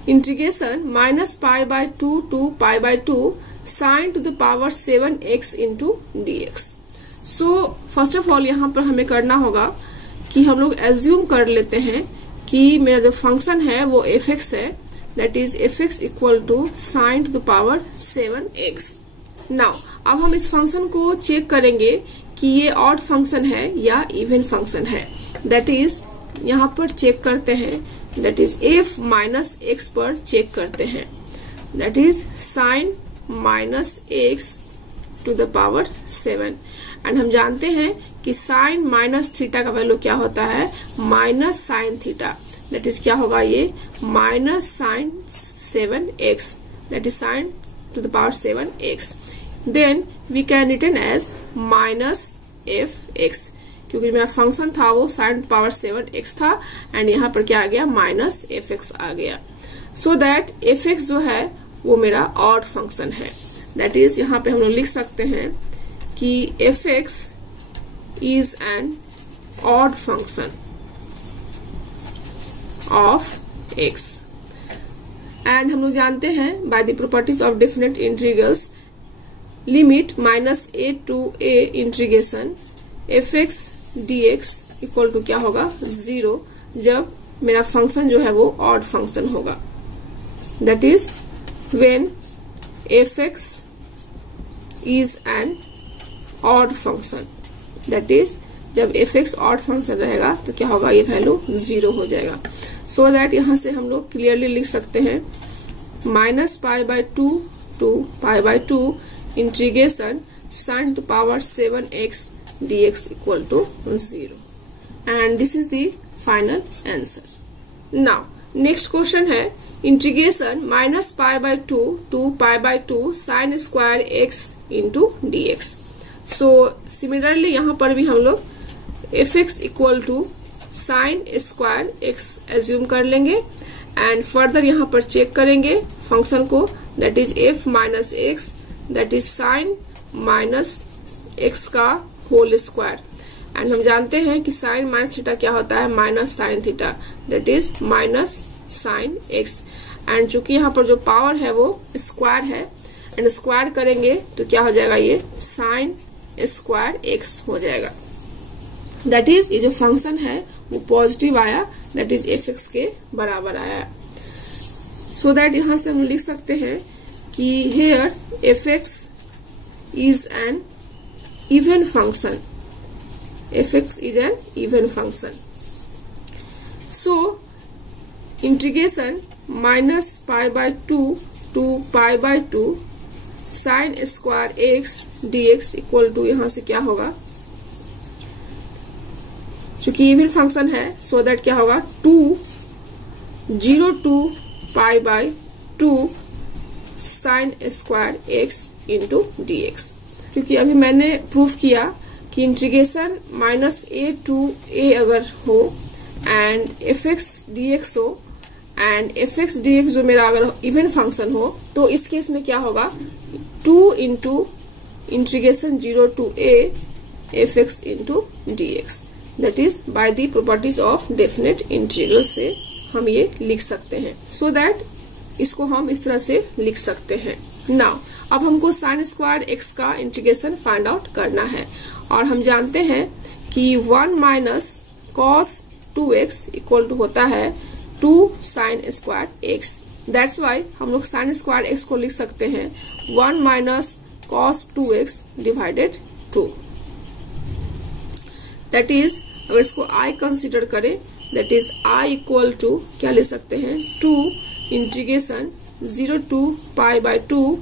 integration -π/2 to π/2 sin to the power 7x into dx। So first of all यहाँ पर हमें करना होगा कि हम लोग एज्यूम कर लेते हैं कि मेरा जो फंक्शन है वो fx है, that is fx equal to sin to the power 7x। Now अब हम इस फंक्शन को चेक करेंगे कि ये ऑड फंक्शन है या इवन फंक्शन है, दैट इज यहाँ पर चेक करते हैं, दैट इज f x पर चेक करते हैं, that is sin -x to the power 7 and हम जानते हैं कि sin -θ का वैल्यू क्या होता है, -sin θ, दैट इज क्या होगा, ये -sin 7x, that is sin to the power 7x। Then we can written as -fx, क्योंकि मेरा फंक्शन था वो sin to the power 7x था एंड यहाँ पर क्या आ गया, -fx आ गया। सो दैट एफ एक्स जो है वो मेरा ऑड फंक्शन है। दैट इज यहाँ पे हम लोग लिख सकते हैं कि f x is an odd function of x. And हम लोग जानते हैं by the properties of definite integrals limit -a to a integration f x D x equal to क्या होगा 0, जब मेरा फंक्शन जो है वो ऑड फंक्शन होगा। That is when f x is an odd function. That is जब एफ एक्स ऑड फंक्शन रहेगा तो क्या होगा, ये वैल्यू 0 हो जाएगा। सो दैट यहाँ से हम लोग क्लियरली लिख सकते हैं -π/2 to π/2 integration sin to power 7x dx equal to 0, and this is the final answer. Now next question है integration -π/2 to π/2 sin square x into dx. So similarly यहाँ पर भी हम लोग fx equal to sin square x assume कर लेंगे एंड फर्दर यहाँ पर चेक करेंगे फंक्शन को, that is f minus x, that is sign minus x का होल स्क्वायर। एंड हम जानते हैं कि साइन माइनस थीटा क्या होता है, minus sine theta, that is minus sine x. And चूंकि यहाँ पर जो पावर है वो स्क्वायर है एंड स्क्वायर करेंगे तो क्या हो जाएगा, ये साइन स्क्वायर एक्स हो जाएगा। दैट इज ये जो फंक्शन है वो पॉजिटिव आया, दैट इज एफ एक्स के बराबर आया। सो दैट यहां से हम लिख सकते हैं कि here F x is an even function, F x is an even function. So integration -π/2 to π/2 sine square X dx equal to यहां से क्या होगा, चूंकि इवन फंक्शन है सो दैट क्या होगा 0 to π/2 sine square X into dx। क्योंकि अभी मैंने प्रूफ किया कि इंटीग्रेशन -a to a अगर हो and F x D X हो and F x D X जो मेरा अगर इवन फंक्शन हो तो इस केस में क्या होगा 2 into integration 0 to a F x into D x. That is by the properties of definite integral से हम ये लिख सकते हैं। सो दैट इसको हम इस तरह से लिख सकते हैं। नाउ अब हमको साइन स्क्वायर एक्स का इंटीग्रेशन फाइंड आउट करना है और हम जानते हैं कि 1 minus cos 2x equal to होता है 2 sine square x. That's why हम लोग साइन स्क्वायर एक्स को लिख सकते हैं 1 minus cos 2x divided 2। That is अगर इसको i कंसिडर करें, that is i equal to क्या ले सकते हैं 2 integration 0 to π/2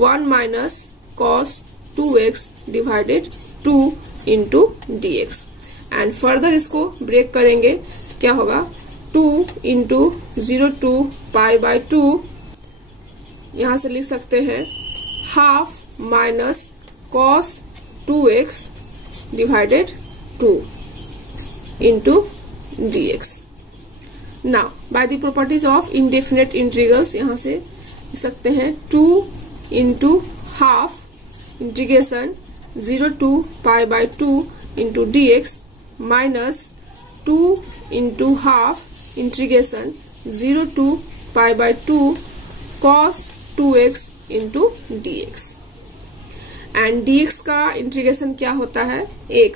1 minus cos 2x divided 2 into dx। And further इसको ब्रेक करेंगे तो क्या होगा 2 इंटू 0 to π/2, यहां से लिख सकते हैं half minus cos 2x divided 2 into dx। Now by the properties of indefinite integrals यहां से लिख सकते हैं 2 into half integration 0 to π/2 into dx minus 2 into half integration 0 to π/2 cos 2x into dx। And dx का इंटीग्रेशन क्या होता है x,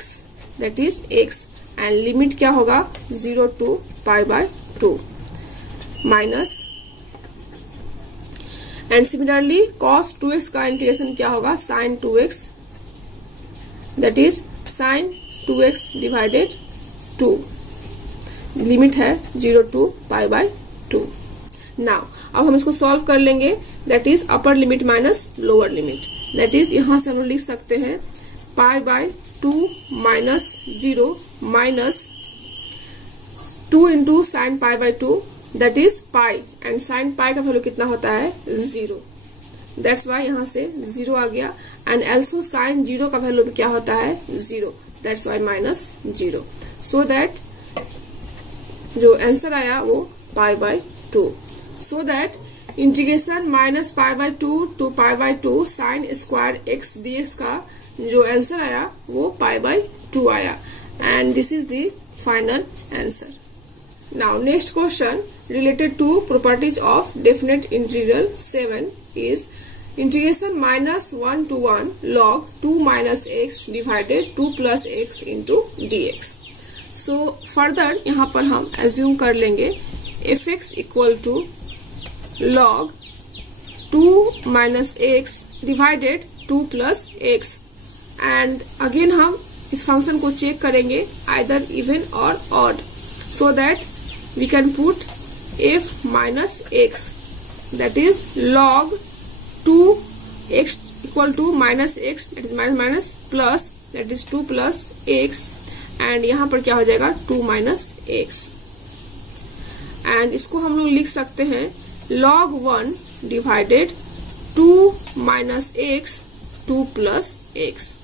that is x and limit क्या होगा 0 to π/2 minus and similarly cos 2x का इंटीग्रेशन क्या होगा sin 2x, that is sin 2x divided 2, limit है 0 to π/2। नाउ अब हम इसको सॉल्व कर लेंगे, that is upper limit minus lower limit, that is यहां से हम लिख सकते हैं π/2 minus 0 minus 2 into sine π/2 that is pi and sine pi का वैल्यू कितना होता है 0। दैट्स वाई यहाँ से 0 आ गया एंड ऑल्सो साइन 0 का वैल्यू क्या होता है 0, दैट्स वाई -0। सो दैट जो आंसर आया वो π/2। So that integration minus pi by 2 to pi by 2 sine square X dx का जो आंसर आया वो पाई बाय 2 आया, and this is the final answer. Now next question related to properties of definite integral 7 is integration minus 1 to 1 log 2 minus x divided 2 plus x into dx. So further यहाँ पर हम assume कर लेंगे fx equal to log 2 minus x divided 2 plus x, and again हम इस फंक्शन को चेक करेंगे either even or odd, so that we can put f minus x, that is log 2x equal to minus x, that is minus plus, that is 2 plus x, and यहाँ पर क्या हो जाएगा 2 minus x, and इसको हम लोग लिख सकते हैं log 1 divided 2 minus x 2 plus x.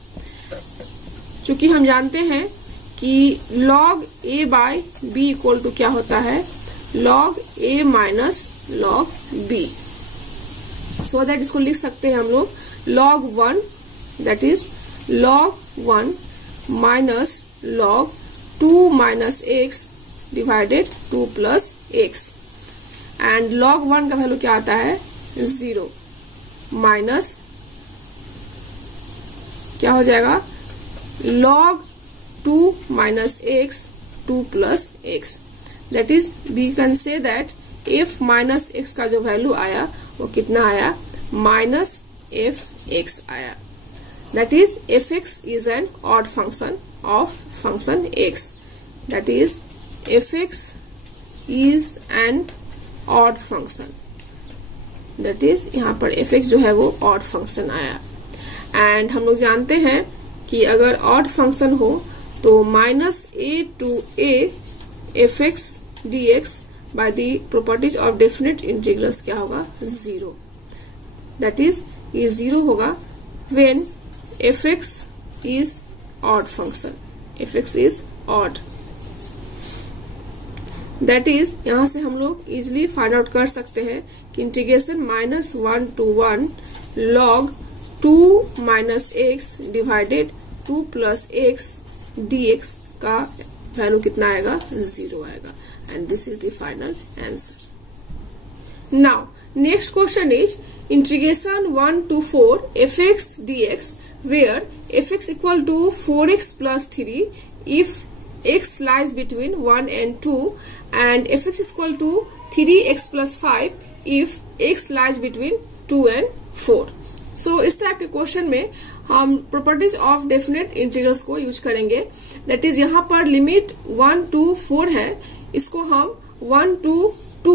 चूंकि हम जानते हैं कि log a by b equal to क्या होता है log a minus log b, so that इसको लिख सकते हैं हम लोग log 1, that is log 1 minus log 2 minus x divided 2 plus x, and log 1 का वैल्यू क्या आता है 0 माइनस क्या हो जाएगा log 2 minus x 2 plus x, that is we can say that f minus x का जो वैल्यू आया वो कितना आया minus fx आया, that is fx is an odd function of function x, that is fx is an odd function, that is यहाँ पर fx जो है वो odd function आया, and हम लोग जानते हैं कि अगर odd function हो तो minus a to a fx dx by the properties of definite integrals क्या होगा 0, that is ये 0 होगा when fx is odd function, fx is odd, that is यहाँ से हम लोग easily find out कर सकते हैं कि integration minus 1 to 1 log 2 minus x divided 2 plus x dx का वैल्यू कितना आएगा 0 आएगा, and this is the final answer. Now next question is integration 1 to 4 fx dx where fx equal to 4x plus 3 if x lies between 1 and 2, and fx is equal to 3x plus 5 if x lies between 2 and 4. So इस टाइप के क्वेश्चन में हम प्रॉपर्टीज ऑफ डेफिनेट इंटीग्रल्स को यूज करेंगे, दैट इज यहाँ पर लिमिट 1 to 4 है, इसको हम 1 to 2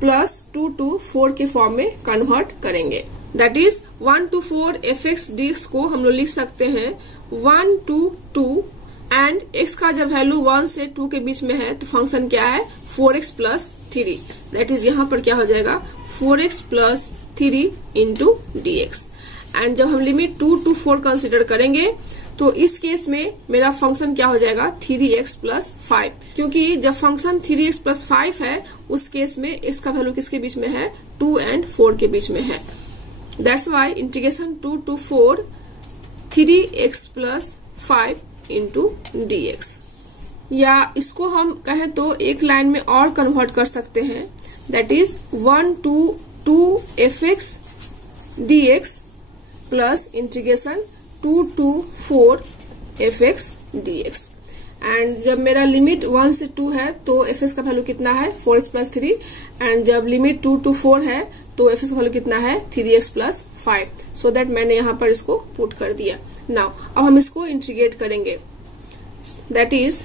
प्लस 2 to 4 के फॉर्म में कन्वर्ट करेंगे, that is 1 to 4 fx dx को हम लोग लिख सकते हैं 1 to 2, एंड x का जब वैल्यू 1 से 2 के बीच में है तो फंक्शन क्या है 4x प्लस 3, दैट इज यहाँ पर क्या हो जाएगा 4x plus 3 into dx, and जब हम लिमिट 2 to 4 कंसिडर करेंगे तो इस केस में मेरा फंक्शन क्या हो जाएगा 3x प्लस 5, क्योंकि जब फंक्शन 3x प्लस 5 है उस केस में x का वैल्यू किसके बीच में है 2 and 4 के बीच में है, that's why integration 2 to 4 3x plus 5 into dx, या इसको हम कहें तो एक लाइन में और कन्वर्ट कर सकते हैं, that is 1 to 2 fx dx plus integration 2 to 4 fx dx, and जब मेरा लिमिट 1 से 2 है तो fx का वैल्यू कितना है 4x प्लस 3, एंड जब लिमिट 2 to 4 है तो fx का वैल्यू कितना है 3x प्लस 5, सो दैट मैंने यहाँ पर इसको पुट कर दिया. नाउ अब हम इसको इंटीग्रेट करेंगे, दैट इज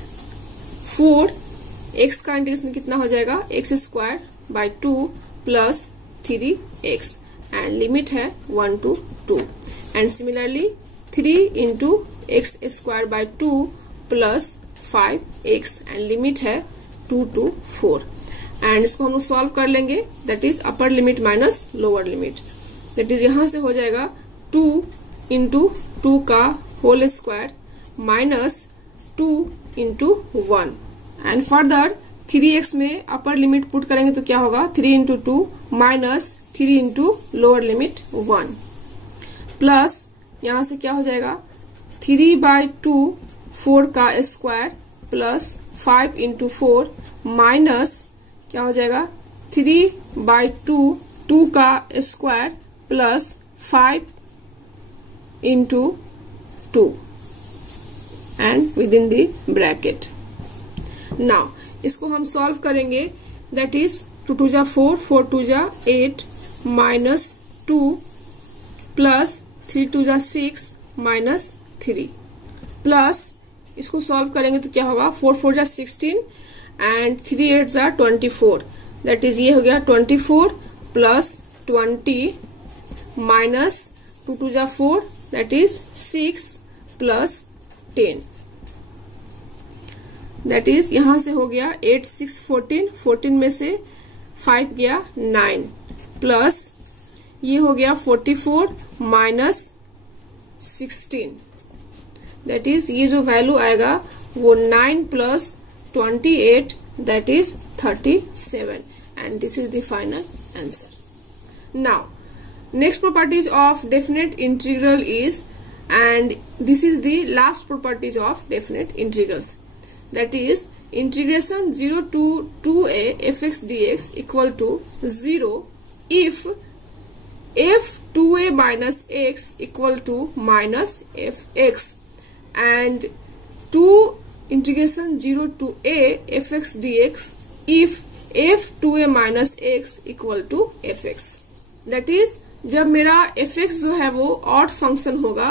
4x का इंटीग्रेशन कितना हो जाएगा x square by 2 plus 3x, and limit है 1 to 2, and similarly 3 into x square by 2 plus 5x, and limit है 2 to 4, एंड इसको हम लोग सॉल्व कर लेंगे, that is upper limit minus lower limit, that is यहां से हो जाएगा 2 इंटू 2 का whole square minus 2 into 1, and further 3x में अपर लिमिट पुट करेंगे तो क्या होगा 3 into 2 minus 3 into lower limit 1 plus यहां से क्या हो जाएगा 3/2 4 का स्क्वायर प्लस 5 इंटू 4 माइनस क्या हो जाएगा 3/2 2 का square plus 5 into 2 and with in the bracket. Now इसको हम सॉल्व करेंगे, दैट इज 2 2 जा 4 4 2 जा 8 माइनस 2 प्लस 3 2 जा 6 माइनस 3 प्लस इसको सॉल्व करेंगे तो क्या होगा 4 4 जा 16 एंड 3 8 जा 24, दैट इज ये हो गया 24 प्लस 20 माइनस 2 2 जा 4 that is 6 plus 10, that is यहां से हो गया 8 6 14 14 में से 5 गया 9 प्लस ये हो गया 44 माइनस 16, दैट इज ये जो वैल्यू आएगा वो 9 plus 28 that is 37 and this is the final answer. Now next properties of definite integral is, and this is the last properties of definite integrals, that is integration 0 to 2a fx dx equal to 0 if f 2a minus x equal to minus fx and 2 integration 0 to a fx dx if f 2a minus x equal to fx, that is जब मेरा fx जो है वो ऑड फंक्शन होगा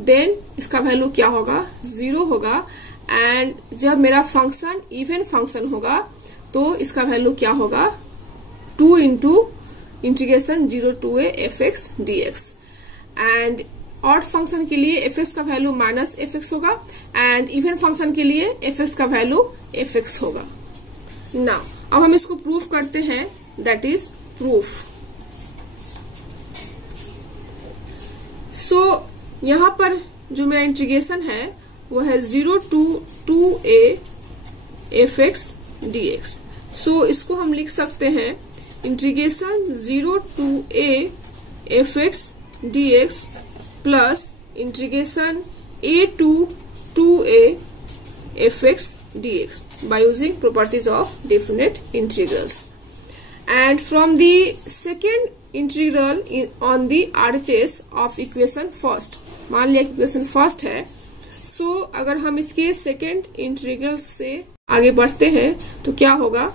देन इसका वैल्यू क्या होगा 0 होगा, एंड जब मेरा फंक्शन इवन फंक्शन होगा तो इसका वैल्यू क्या होगा 2 into integration 0 to a fx dx, and odd function के लिए fx का वैल्यू माइनस fx होगा एंड इवन फंक्शन के लिए fx का वैल्यू fx होगा। नाउ अब हम इसको प्रूफ करते हैं, दैट इज प्रूफ। सो यहां पर जो मेरा इंटीग्रेशन है वो है 0 to 2a fx dx। So इसको हम लिख सकते हैं integration 0 to a fx dx plus integration a to 2a fx dx by using properties of definite integrals, and from the second integral on the RHS of equation first, मान लिया इक्वेशन फर्स्ट है, सो अगर हम इसके सेकेंड इंटीग्रल से आगे बढ़ते हैं तो क्या होगा,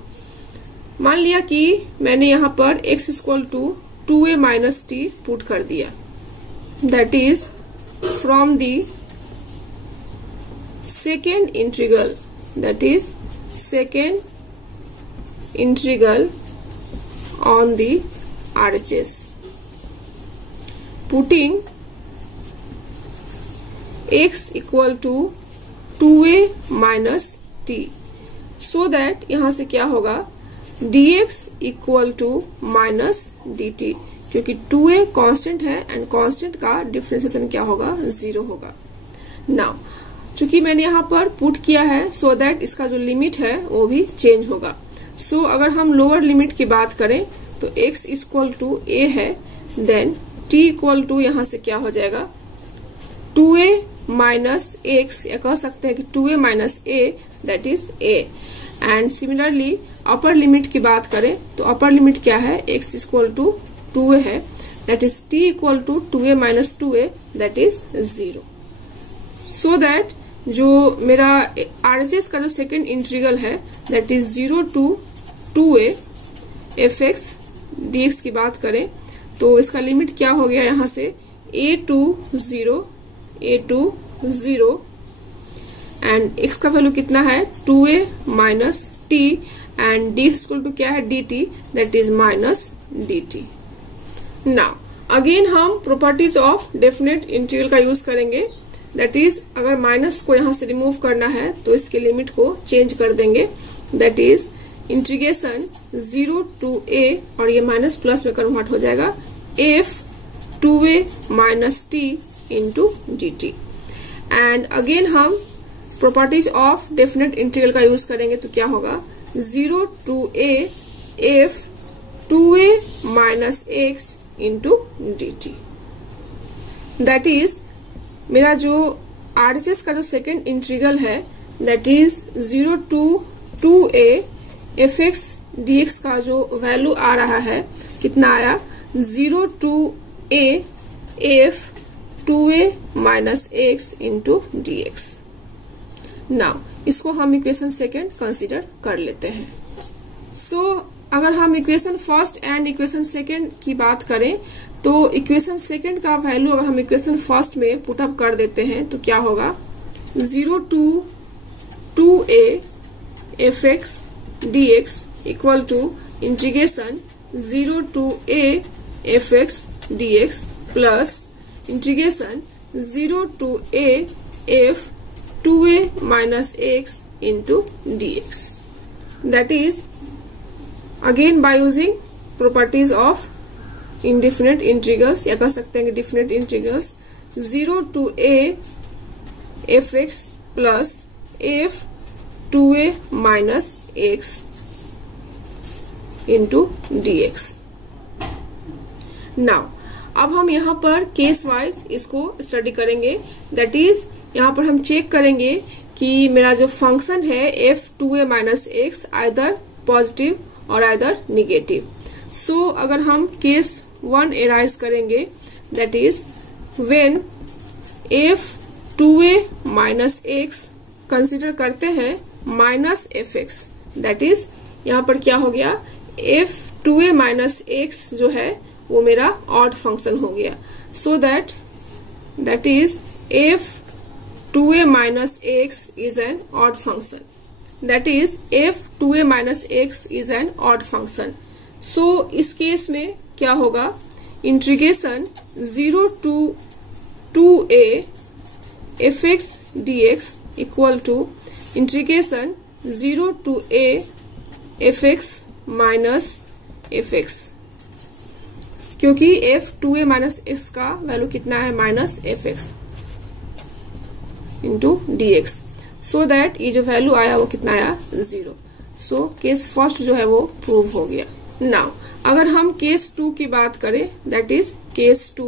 मान लिया कि मैंने यहाँ पर x equal to 2a minus t put कर दिया, that is from the second integral, that is second integral on the RHS, putting x equal to 2a minus t, so that यहां से क्या होगा dx equal to minus dt, क्योंकि 2a कांस्टेंट है एंड कांस्टेंट का डिफरेंशिएशन क्या होगा 0 होगा। नाउ चूंकि मैंने यहाँ पर पुट किया है सो दैट इसका जो लिमिट है वो भी चेंज होगा। सो अगर हम लोअर लिमिट की बात करें तो x इक्वल टू a है, देन t इक्वल टू यहाँ से क्या हो जाएगा 2a माइनस x, या कह सकते हैं कि 2a minus a that is a, and similarly upper limit की बात करें तो अपर लिमिट क्या है x इक्वल टू 2a है, that is t equal to 2a minus 2a that is 0, so that जो मेरा RHS का जो सेकेंड इंटीग्रल है that is 0 to 2a fx dx की बात करें तो इसका लिमिट क्या हो गया यहाँ से a to 0 एंड x का वैल्यू कितना है 2a minus t and d equal to क्या है dt that is minus dt। Now again हम प्रॉपर्टीज ऑफ डेफिनेट इंटीग्रल का यूज करेंगे, दैट इज अगर माइनस को यहां से रिमूव करना है तो इसके लिमिट को चेंज कर देंगे, that is integration 0 to a और ये माइनस प्लस में कन्वर्ट हो जाएगा f 2a minus t into dt, and again हम प्रॉपर्टीज ऑफ डेफिनेट इंटीग्रल का यूज करेंगे तो क्या होगा 0 to a f 2a minus x into dt। That is मेरा जो RHS का जो सेकेंड इंटीग्रल है that is 0 to 2a fx dx का जो वैल्यू आ रहा है कितना आया 0 to a f 2a minus x into dx। Now इसको हम इक्वेशन सेकेंड कंसीडर कर लेते हैं। सो अगर हम equation first and equation second की बात करें तो इक्वेशन सेकेंड का वैल्यू अगर हम इक्वेशन फर्स्ट में पुटअप कर देते हैं तो क्या होगा 0 to 2a fx dx equal to integration 0 to a fx dx plus integration 0 to a f 2a minus x into dx। That is again by using properties of indefinite integrals या कह सकते हैं कि definite integrals 0 to a fx plus f 2a minus x into dx। Now अब हम यहाँ पर केस वाइज इसको स्टडी करेंगे। दैट इज यहाँ पर हम चेक करेंगे कि मेरा जो फंक्शन है f 2a minus x either positive और आइदर निगेटिव। सो अगर हम केस 1 एराइज करेंगे that is when f 2a minus x consider करते हैं माइनस fx। दैट इज यहाँ पर क्या हो गया f 2a minus x जो है वो मेरा ऑड फंक्शन हो गया। So that is f 2a minus x is an odd function। That is f 2a minus x is an odd function। So इस केस में क्या होगा integration 0 to 2a fx dx equal to integration 0 to a fx minus fx, क्योंकि f 2a minus x का वैल्यू कितना है minus fx into dx। So that ये जो वैल्यू आया वो कितना आया 0। सो केस फर्स्ट जो है वो प्रूव हो गया। नाउ अगर हम केस 2 की बात करें that is case 2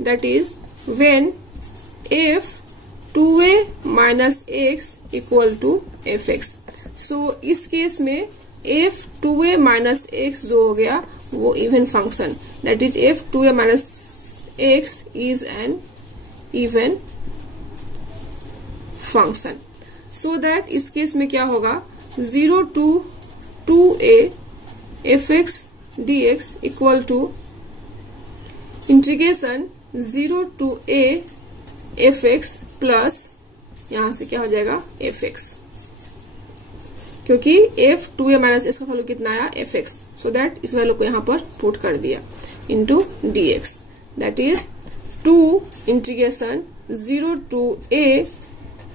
that is when f 2a minus x equal to fx। So इस केस में f 2a minus x जो हो गया वो even function that is f 2a minus x is an even function. So that इस केस में क्या होगा 0 to 2a fx dx equal to integration 0 to a fx plus यहां से क्या हो जाएगा fx, क्योंकि f 2a माइनस x का वैल्यू कितना आया fx। सो दैट इस वैल्यू को यहां पर पुट कर दिया into dx। That is 2 integration 0 to a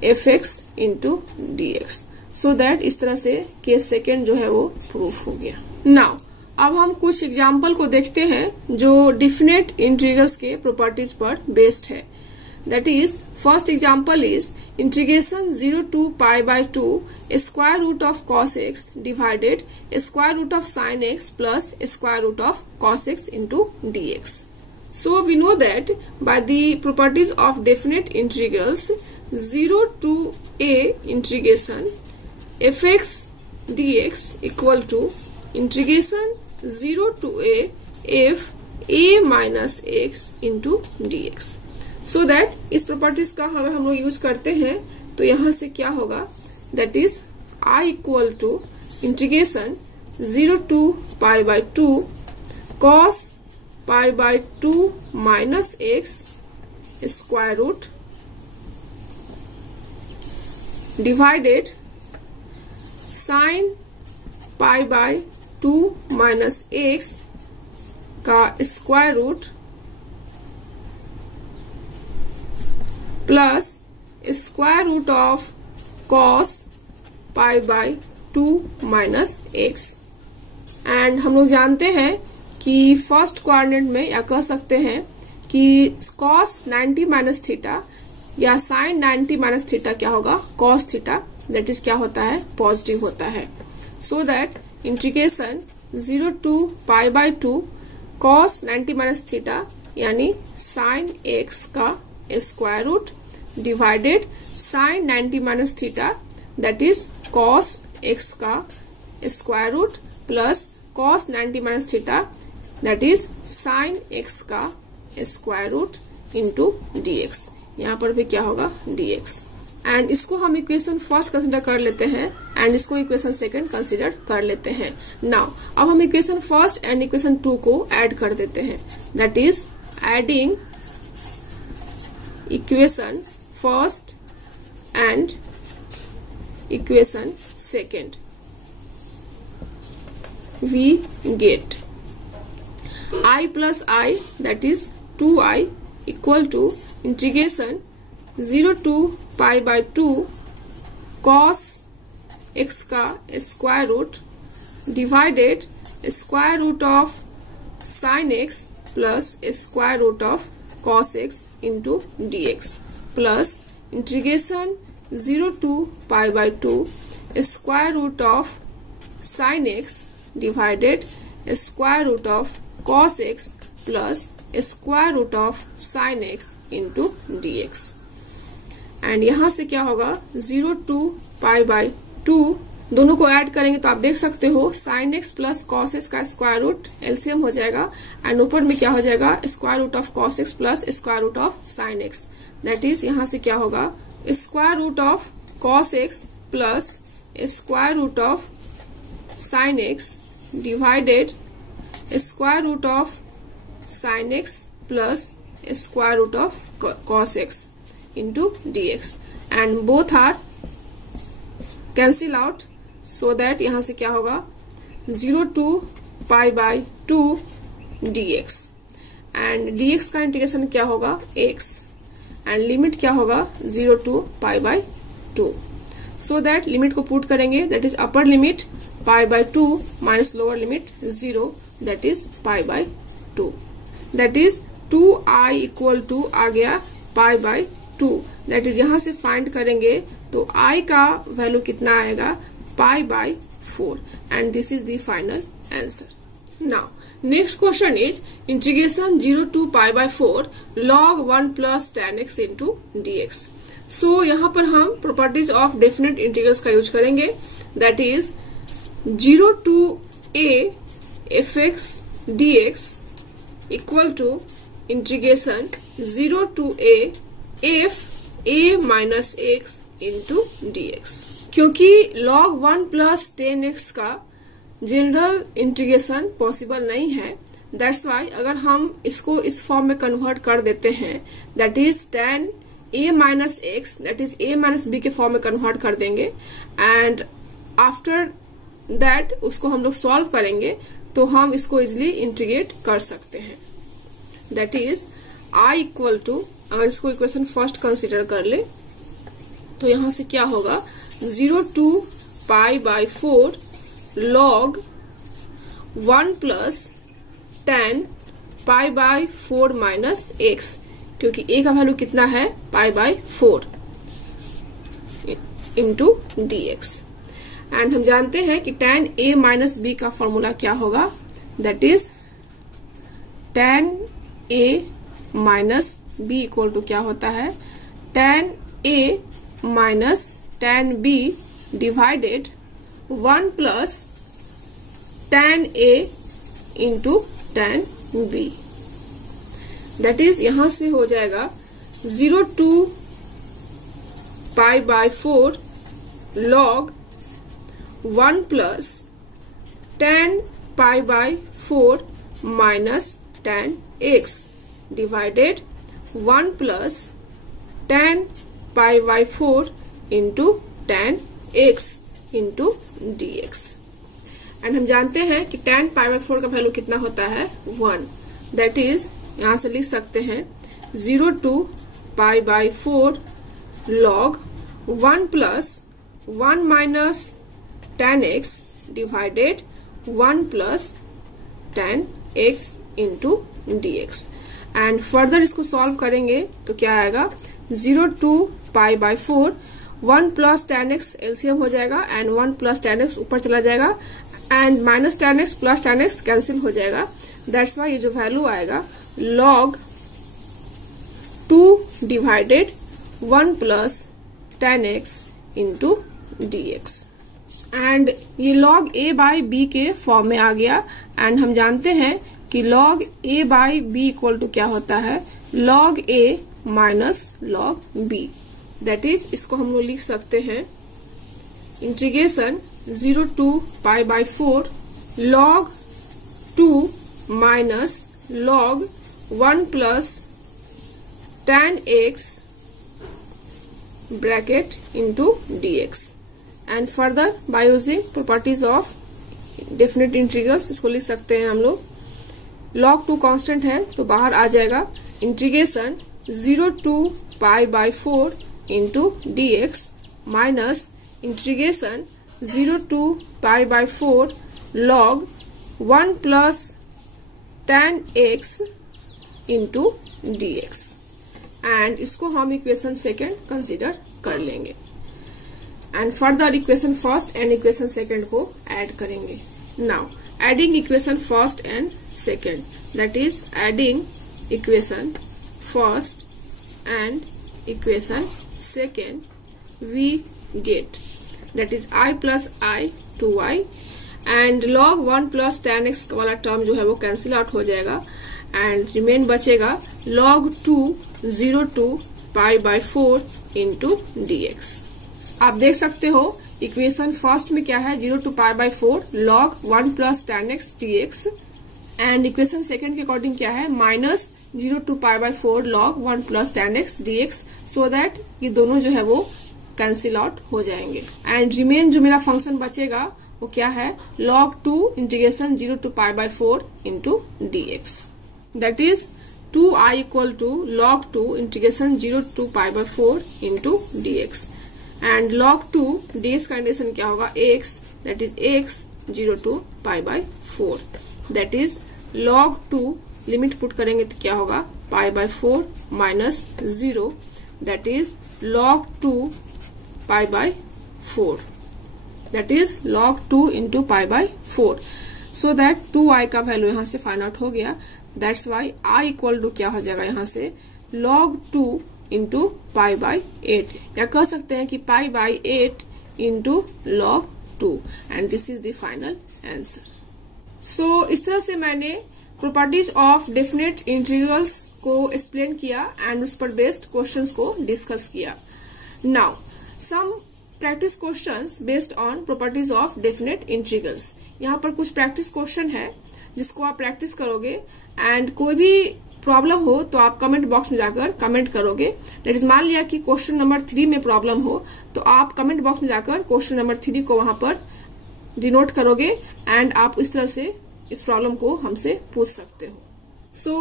fx into dx। So that इस तरह से केस सेकेंड जो है वो प्रूफ हो गया। नाउ अब हम कुछ एग्जाम्पल को देखते हैं जो डिफिनेट इंटीग्रल्स के प्रॉपर्टीज पर बेस्ड है। That is first example is integration 0 to pi by 2 square root of cos x divided square root of sin x plus square root of cos x into dx। So we know that by the properties of definite integrals 0 to a integration fx dx equal to integration 0 to a f a minus x into dx। So that इस properties का अगर हम लोग यूज करते हैं तो यहाँ से क्या होगा that is I equal to integration 0 to pi by 2 cos pi by 2 minus x square root divided sin pi by 2 minus x का square root plus square root of cos pi by 2 minus x। And हम लोग जानते हैं कि फर्स्ट कोऑर्डिनेट में या कह सकते हैं कि cos 90 माइनस थीटा या sin 90 माइनस थीटा क्या होगा cos थीटा, दैट इज क्या होता है पॉजिटिव होता है। So that integration 0 to pi by 2 cos 90 minus theta यानी साइन एक्स का square root divided sine 90 minus theta that is cos x का square root plus cos 90 minus theta that is sine x का स्क्वायर रूट इंटू dx। यहाँ पर भी क्या होगा dx। एंड इसको हम इक्वेशन फर्स्ट कंसिडर कर लेते हैं एंड इसको इक्वेशन सेकंड कंसिडर कर लेते हैं। नाउ अब हम इक्वेशन फर्स्ट एंड इक्वेशन 2 को ऐड कर देते हैं that is adding equation first and equation second we get I plus I that is 2I equal to integration 0 to pi by 2 cos x का square root divided square root of sine x plus square root of cos x into dx plus integration 0 to pi by 2 square root of sine x divided square root of cos x plus square root of sine x into dx। And यहां से क्या होगा 0 to पाई बाय 2 दोनों को ऐड करेंगे तो आप देख सकते हो sine x plus cos x का स्क्वायर रूट एलसीएम हो जाएगा एंड ऊपर में क्या हो जाएगा square root of cos x plus square root of sine x that is यहां से क्या होगा square root of cos x plus square root of sine x divided square root of sine x plus square root of cos x into dx and both are cancel out so that यहां से क्या होगा 0 to pi by 2 dx and dx का इंटीग्रेशन क्या होगा x and लिमिट क्या होगा 0 to pi by 2 so that limit को पुट करेंगे that is upper limit pi by 2 minus lower limit 0 that is pi by 2 that is 2i equal to आ गया पाई बाय 2 दैट इज यहां से फाइंड करेंगे तो i का वैल्यू कितना आएगा pi bye 4 and this is the final answer. Now next question is integration 0 to pi bye 4 log 1 plus tan x into dx। So यहाँ पर हम प्रॉपर्टीज ऑफ डेफिनेट इंटीग्रल्स का यूज करेंगे that is 0 to a fx dx equal to integration 0 to a f a minus x into dx। क्योंकि log 1 plus tan x का जनरल इंटीग्रेशन पॉसिबल नहीं है दैट्स वाई अगर हम इसको इस फॉर्म में कन्वर्ट कर देते हैं that is tan a minus x that is a minus b के फॉर्म में कन्वर्ट कर देंगे एंड आफ्टर दैट उसको हम लोग सॉल्व करेंगे तो हम इसको इजिली इंटीग्रेट कर सकते हैं that is I equal to अगर इसको इक्वेशन फर्स्ट कंसीडर कर ले तो यहां से क्या होगा 0 to pi bye 4 log 1 plus tan पाई बाय 4 माइनस x क्योंकि a का वैल्यू कितना है pi bye 4 into dx and हम जानते हैं कि tan a माइनस b का फॉर्मूला क्या होगा that is tan a minus b equal to क्या होता है tan a minus tan b divided 1 plus tan a into tan b that is यहां से हो जाएगा 0 to pi bye 4 log 1 plus tan पाई bye 4 minus tan x divided 1 plus tan पाई bye 4 into tan x into dx and हम जानते हैं कि tan पाई बाय 4 का वैल्यू कितना होता है 1 दैट इज यहां से लिख सकते हैं 0 to pi bye 4 log 1 plus 1 minus tan x divided 1 plus tan x into dx and further इसको सॉल्व करेंगे तो क्या आएगा 0 to pi bye 4 1 plus tan x LCM हो जाएगा एंड 1 प्लस tan x ऊपर चला जाएगा and minus tan x plus tan x cancel हो जाएगा। दैट्स वाई ये जो वैल्यू आएगा log 2 divided 1 plus tan x into dx। And ये log a बाई b के फॉर्म में आ गया एंड हम जानते हैं कि log a by b equal to क्या होता है, log a minus log b। That is इसको हम लोग लिख सकते हैं integration 0 to pi by 4 log 2 minus log 1 plus tan x bracket into dx। And further by using properties of definite integrals इसको लिख सकते हैं हम लोग। log 2 कांस्टेंट है तो बाहर आ जाएगा integration 0 to pi by 4 into dx minus integration 0 to pi by 4 log 1 plus tan x into dx। And इसको हम इक्वेशन सेकेंड कंसिडर कर लेंगे and further equation first and equation second को ऐड करेंगे। Now adding equation first and second, that is adding equation first and equation second, we get that is I plus I 2y and log 1 plus tan x वाला टर्म जो है वो कैंसिल आउट हो जाएगा एंड रिमेन बचेगा log 2 0 to pi by 4 into dx। आप देख सकते हो इक्वेशन फर्स्ट में क्या है 0 to pi by 4 log 1 plus tan x dx and equation second के अकॉर्डिंग क्या है minus 0 to pi by 4 log 1 plus tan x dx, so that ये दोनों जो है वो कैंसिल आउट हो जाएंगे एंड रिमेन जो मेरा फंक्शन बचेगा वो क्या है log 2 integration 0 to pi by 4 into dx। That is 2i equal to log 2 integration 0 to pi by 4 into dx and log 2 dx का इंटीग्रेशन क्या होगा x, that is x 0 to pi by 4, that is log 2 limit put करेंगे तो क्या होगा pi by 4 minus 0, that is log 2 pi by 4, that is log 2 into pi by 4। So that 2i का वैल्यू यहाँ से फाइंड आउट हो गया। That's why i equal to क्या हो जाएगा यहाँ से log 2 इंटू पाई बाई 8, या कह सकते हैं कि pi by 8 into log 2 and this is the final answer. सो इस तरह से मैंने प्रॉपर्टीज ऑफ डेफिनेट इंटीग्रल्स को एक्सप्लेन किया एंड उस पर बेस्ड क्वेश्चंस को डिस्कस किया। Now some practice questions based on properties of definite integrals. यहाँ पर कुछ प्रैक्टिस क्वेश्चन है जिसको आप प्रैक्टिस करोगे एंड कोई भी प्रॉब्लम हो तो आप कमेंट बॉक्स में जाकर कमेंट करोगे। दैट इज मान लिया कि क्वेश्चन नंबर 3 में प्रॉब्लम हो तो आप कमेंट बॉक्स में जाकर क्वेश्चन नंबर 3 को वहां पर डिनोट करोगे एंड आप इस तरह से इस प्रॉब्लम को हमसे पूछ सकते हो। So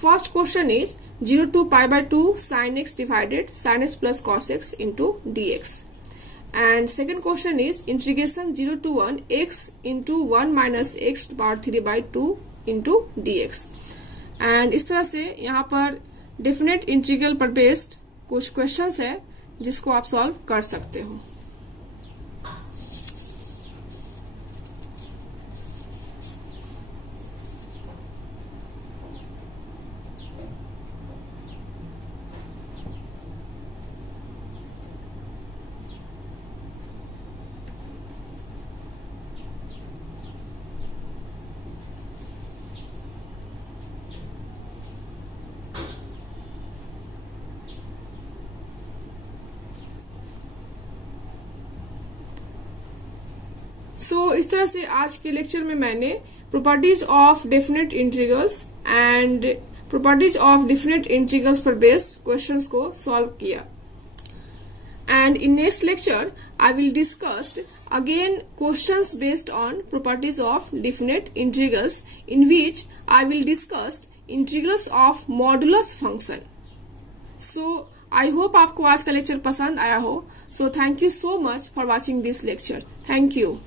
first question is 0 to pi by 2 sin x divided sin x plus cos x into dx and second question is integration 0 to 1 x into 1 minus x power 3 by 2 into dx। And इस तरह से यहाँ पर डेफिनेट इंटीग्रल पर बेस्ड कुछ क्वेश्चंस है जिसको आप सॉल्व कर सकते हो। इस तरह से आज के लेक्चर में मैंने properties of definite integrals and properties of definite integrals पर बेस्ड क्वेश्चंस को सॉल्व किया। And in next lecture, I will discuss again questions based on properties of definite integrals, in which I will discuss integrals of modulus function. So I hope आपको आज का लेक्चर पसंद आया हो. So thank you so much for watching this lecture. Thank you.